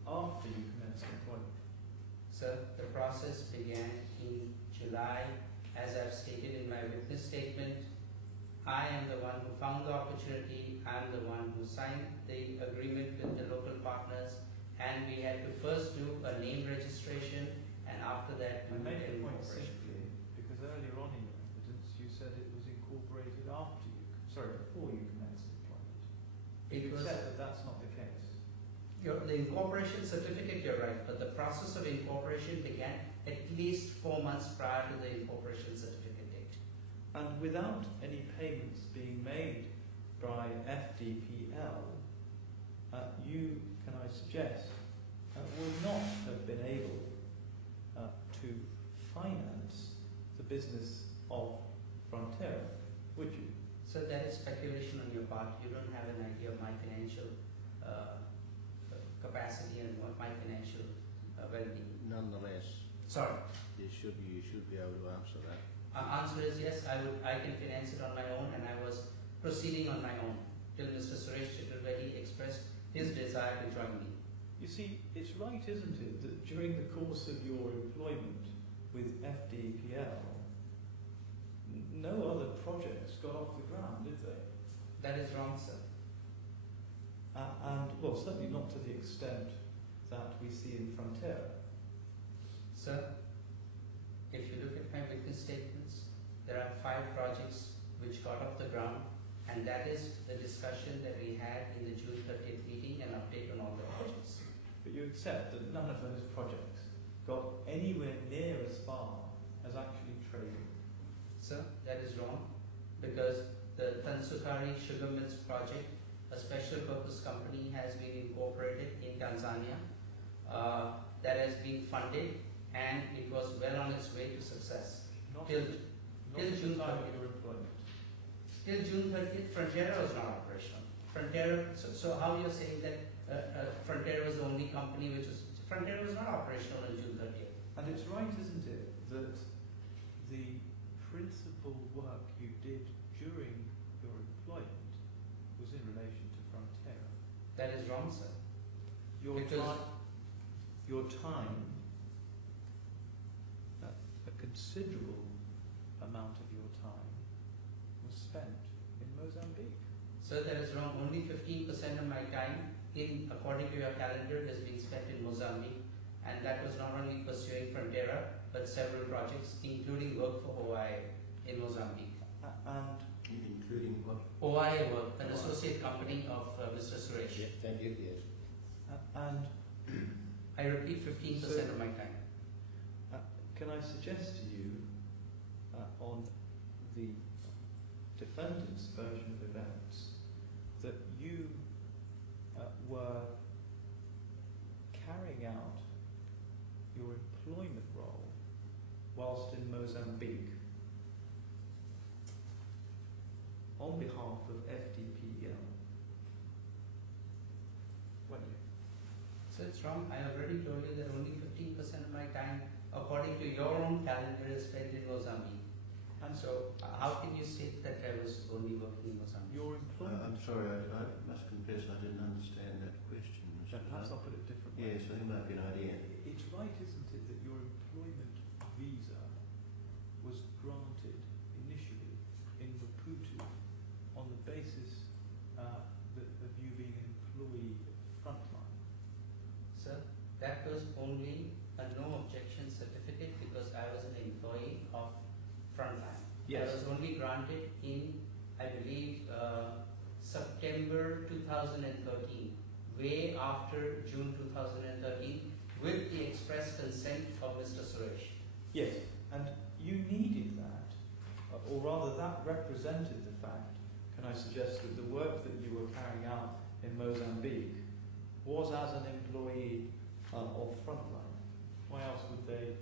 after you commenced employment? Sir, the process began in July, as I've stated in my witness statement. I am the one who found the opportunity, I am the one who signed the agreement with the local partners, and we had to first do a name registration, and after that I we made did the point incorporation. simply because earlier on in your evidence you said it was incorporated after you, before you commenced employment. You It was- accept that that's not the case. The incorporation certificate, you're right, but the process of incorporation began at least 4 months prior to the incorporation certificate date. And without any payments being made by FDPL, you, can I suggest, would not have been able to finance the business of Frontera, would you? So that is speculation on your part. You don't have an idea of my financial capacity and what my financial well-being. Nonetheless, Sorry. you should be able to answer that. Answer is yes. I can finance it on my own, and I was proceeding on my own till Mr. Suresh Chaturvedi expressed his desire to join me. You see, it's right, isn't it, that during the course of your employment with FDPL, no other projects got off the ground, did they? That is wrong, sir. And, well, certainly not to the extent that we see in Frontera. Sir, if you look at my witness statements, there are 5 projects which got off the ground, and that is the discussion that we had in the June 30th meeting and update on all the projects. But you accept that none of those projects got anywhere near as far as actually trading. Sir, that is wrong, because the Tansukari Sugar Mills project, a special purpose company, has been incorporated in Tanzania. That has been funded, and it was well on its way to success. Not Till at the June time of 30th. your employment. Till June 30th, Frontera was not operational. Frontera, so how you're saying that Frontera was the only company which was, Frontera was not operational on June 30th. And it's right, isn't it, that the principal work you did during your employment was in relation to Frontera. That is wrong, sir. Your Because- time, a considerable amount of your time was spent in Mozambique. Sir, that is wrong. Only 15% of my time, according to your calendar, has been spent in Mozambique, and that was not only pursuing Frontera, but several projects, including work for OIA in Mozambique. And Including what? OIA work, an associate company of Mr. Suresh. Yeah, thank you, yes. and I repeat, 15% of my time. can I suggest to you, on the defendant's version of events, that you were carrying out your employment role whilst in Mozambique on behalf of FDPL? Weren't you? So it's wrong. I already told you that only 15% of my time, according to your own calendar, is spent in Mozambique. And so, how can you state that I was only working in Mozambique? Your employment. I'm sorry, I must confess I didn't understand that question. Mr. Perhaps Clark. I'll put it differently. Yes, I think that might be an idea. It's right, isn't it, that your employment visa was granted initially in Maputo on the basis of you being an employee of Frontline? Sir, that was only a no objection certificate because I was an employee of Frontline. Yes. That was only granted in, I believe, September 2013, way after June 2013, with the express consent of Mr. Suresh. Yes, and you needed that, or rather that represented the fact, can I suggest, that the work that you were carrying out in Mozambique was as an employee of Frontline. Why else would they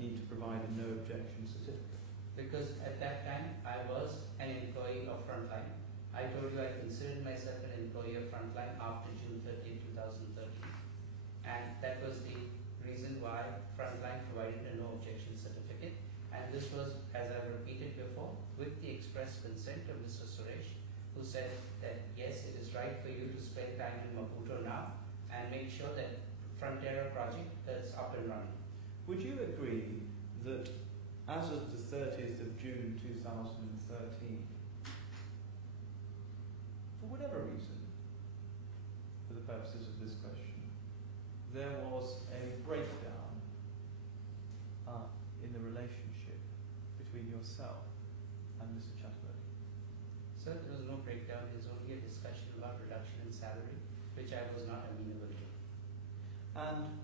need to provide a no objection certificate? Because at that time I was an employee of Frontline. I told you I considered myself an employee of Frontline after June 30, 2013. And that was the reason why Frontline provided a no objection certificate. And this was, as I've repeated before, with the express consent of Mr. Suresh, who said that yes, it is right for you to spend time in Maputo now and make sure that Frontera project is up and running. Would you agree that as of the 30th of June 2013, for whatever reason, for the purposes of this question, there was a breakdown in the relationship between yourself and Mr. Chatterley. Sir, there was no breakdown. There was only a discussion about reduction in salary, which I was not amenable to. And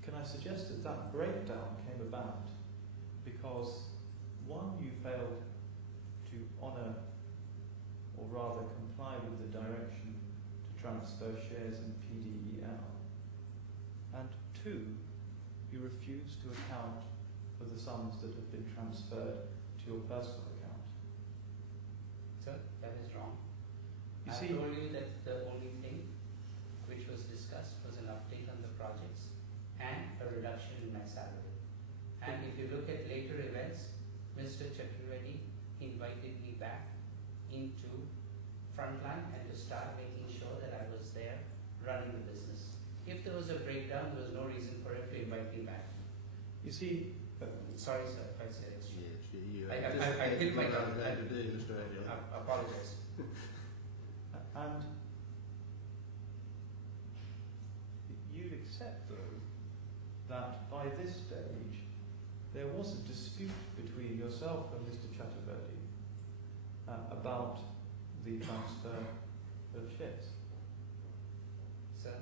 can I suggest that that breakdown came about because, one, you failed to honour, or rather comply with the direction to transfer shares in PDEL, and two, you refused to account for the sums that have been transferred to your personal account. Sir, that is wrong. You I see, told you that the only thing which was discussed was an update on the projects and a reduction in my salary. And if you look at later events, Mr. Chaturvedi invited me back into frontline and to start making sure that I was there running the business. If there was a breakdown, there was no reason for him to invite me back. you see, Sorry, sir, if I said extra. Yes, you I did my job. I to do, Mr. Adil. I apologize. and you'd accept, though, that by this stage there was a dispute between yourself and Mr. Chattervedi about the transfer of shares. Sir,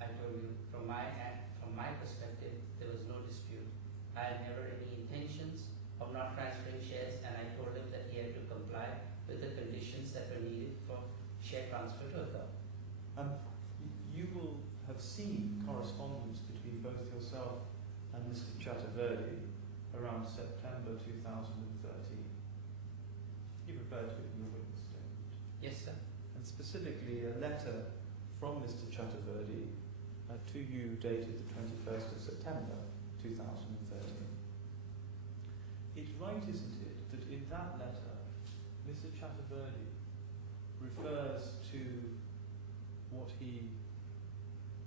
I told you, from my perspective, there was no dispute. I had never any intentions of not transferring shares, and I told him that he had to comply with the conditions that were needed for share transfer to occur. You will have seen correspondence between both yourself and Mr. Chattervedi around September 2013. You referred to it in your witness statement. Yes, sir. And specifically a letter from Mr. Chattervedi to you dated the 21st of September 2013. It's right, isn't it, that in that letter Mr. Chattervedi refers to what he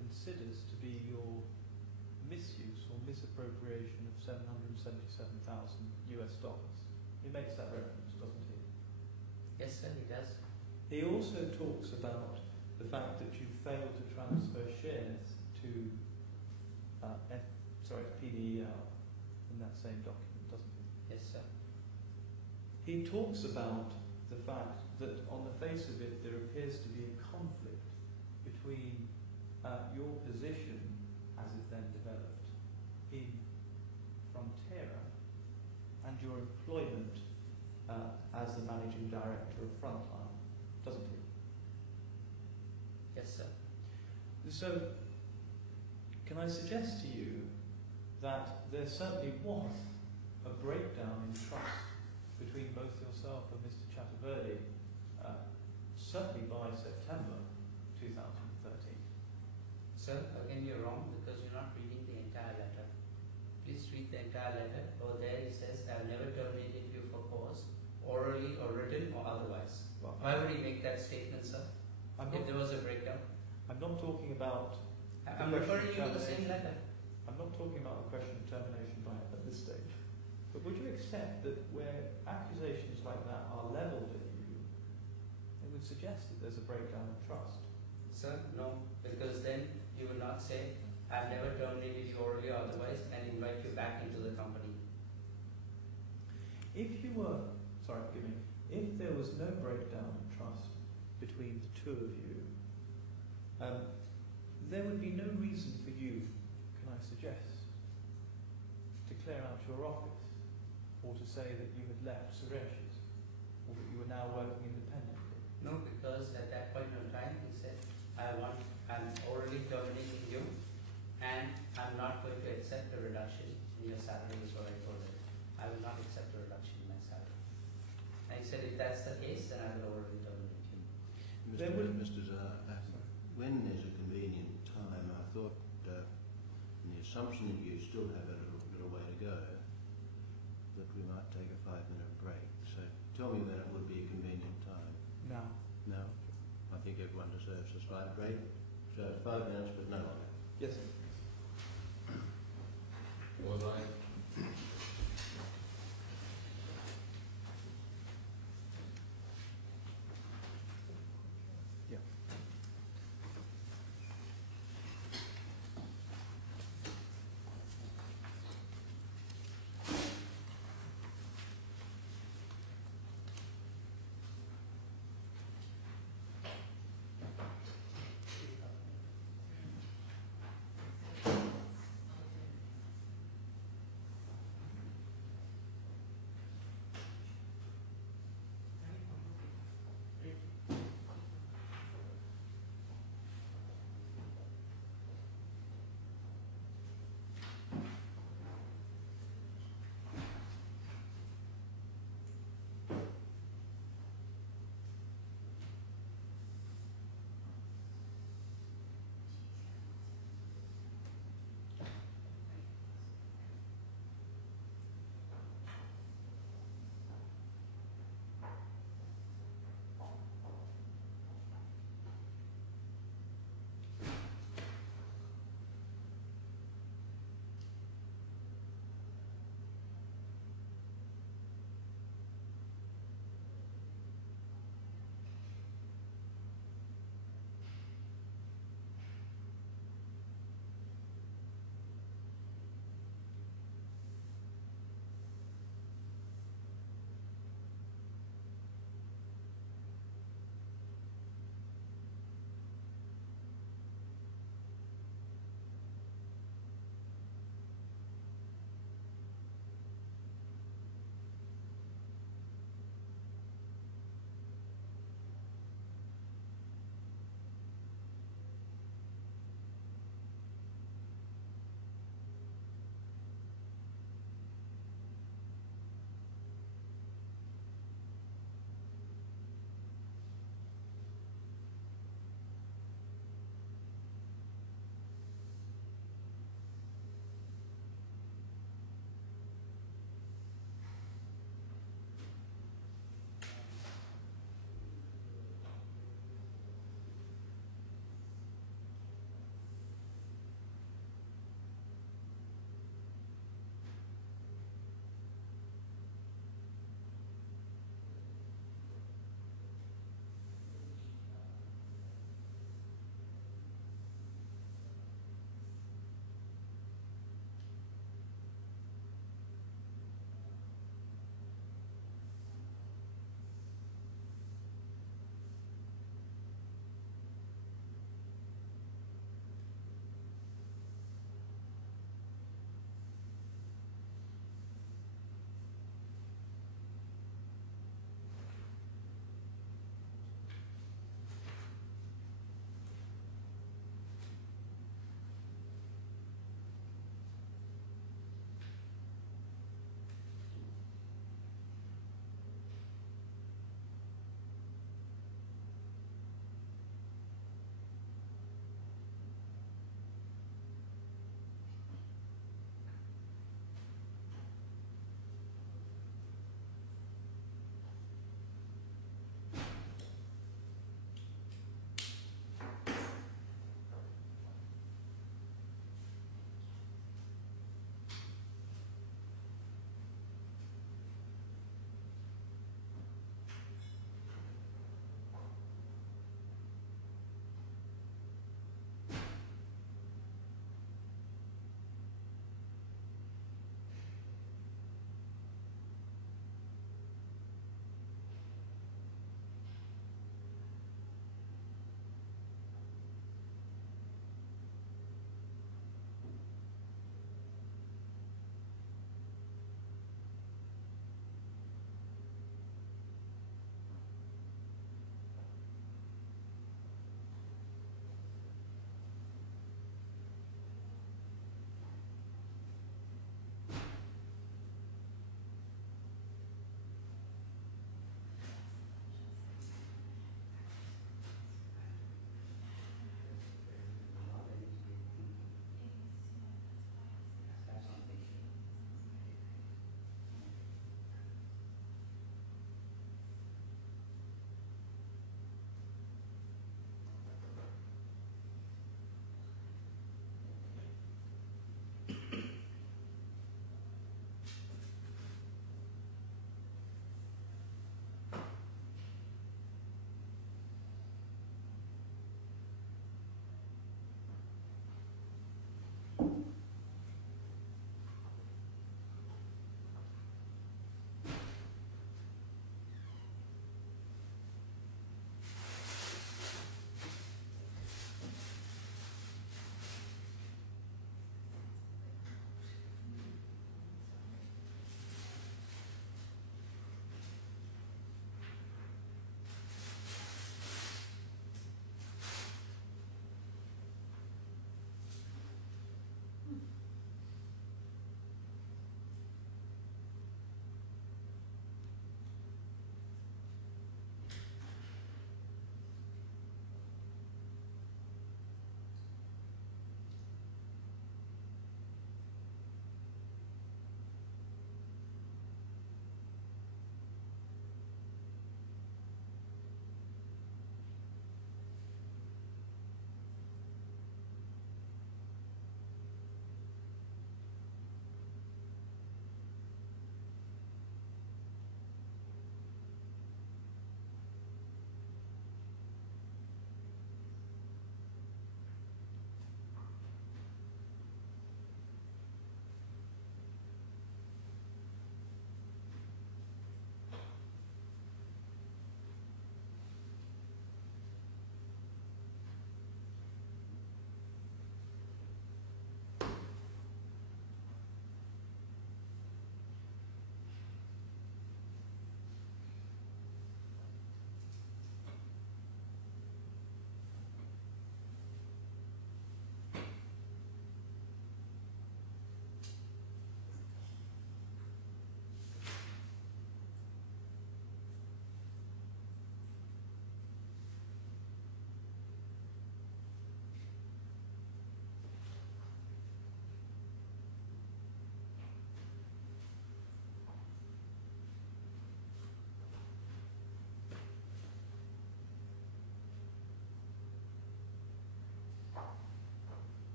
considers to be your misuse or misappropriation of $777,000 US. He makes that reference, doesn't he? Yes, sir, he does. He also talks about the fact that you failed to transfer shares to PDEL in that same document, doesn't he? Yes, sir. He talks about the fact that on the face of it there appears to be a conflict between your position as it then developed in Frontera and your employment as the managing director of Frontline, doesn't he? Yes, sir. So, can I suggest to you that there certainly was a breakdown in trust between both yourself and Mr. Chattervedi, certainly by September 2013. Sir, again you're wrong because you're not reading the entire letter. Please read the entire letter. Over there it says, I have never terminated you for cause, orally or written or otherwise. Well, Why would he make that statement, sir? If there was a breakdown? I'm not talking about... I'm referring you to the same letter. I'm not talking about the question of termination at this stage. But would you accept that where accusations like that are levelled at you, it would suggest that there's a breakdown of trust? Sir, no, because then you will not say, I've never terminated you orally or otherwise and invite you back into the company. If you were, if there was no breakdown of trust between the two of you, there would be no reason for you, can I suggest, to clear out your office or to say that you had left Suresh's or that you were now working independently. No, because at that point in time he said, I'm orally terminating you and I'm not going to accept a reduction in your salary, is what I told him. I will not accept a reduction in my salary. And he said, if that's the case, then I will orally terminate you. Mr. Zahar, when there's a convenient time, I thought, in the assumption that you still have a little way to go, that we might take a 5-minute break. So tell me when it would be a convenient time. Now. No? I think everyone deserves a slight break. So 5 minutes, but no longer. Yes. Was I?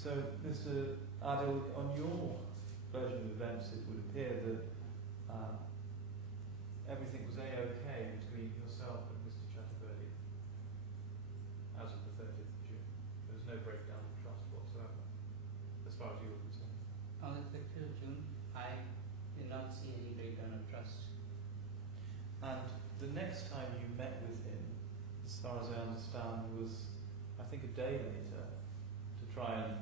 So, Mr. Adil, on your version of events, it would appear that everything was A-OK between yourself and Mr. Chaturvedi as of the 30th of June. There was no breakdown of trust whatsoever, as far as you were concerned. On the 30th of June, I did not see any breakdown of trust. And the next time you met with him, as far as I understand, was, I think, a day later, to try and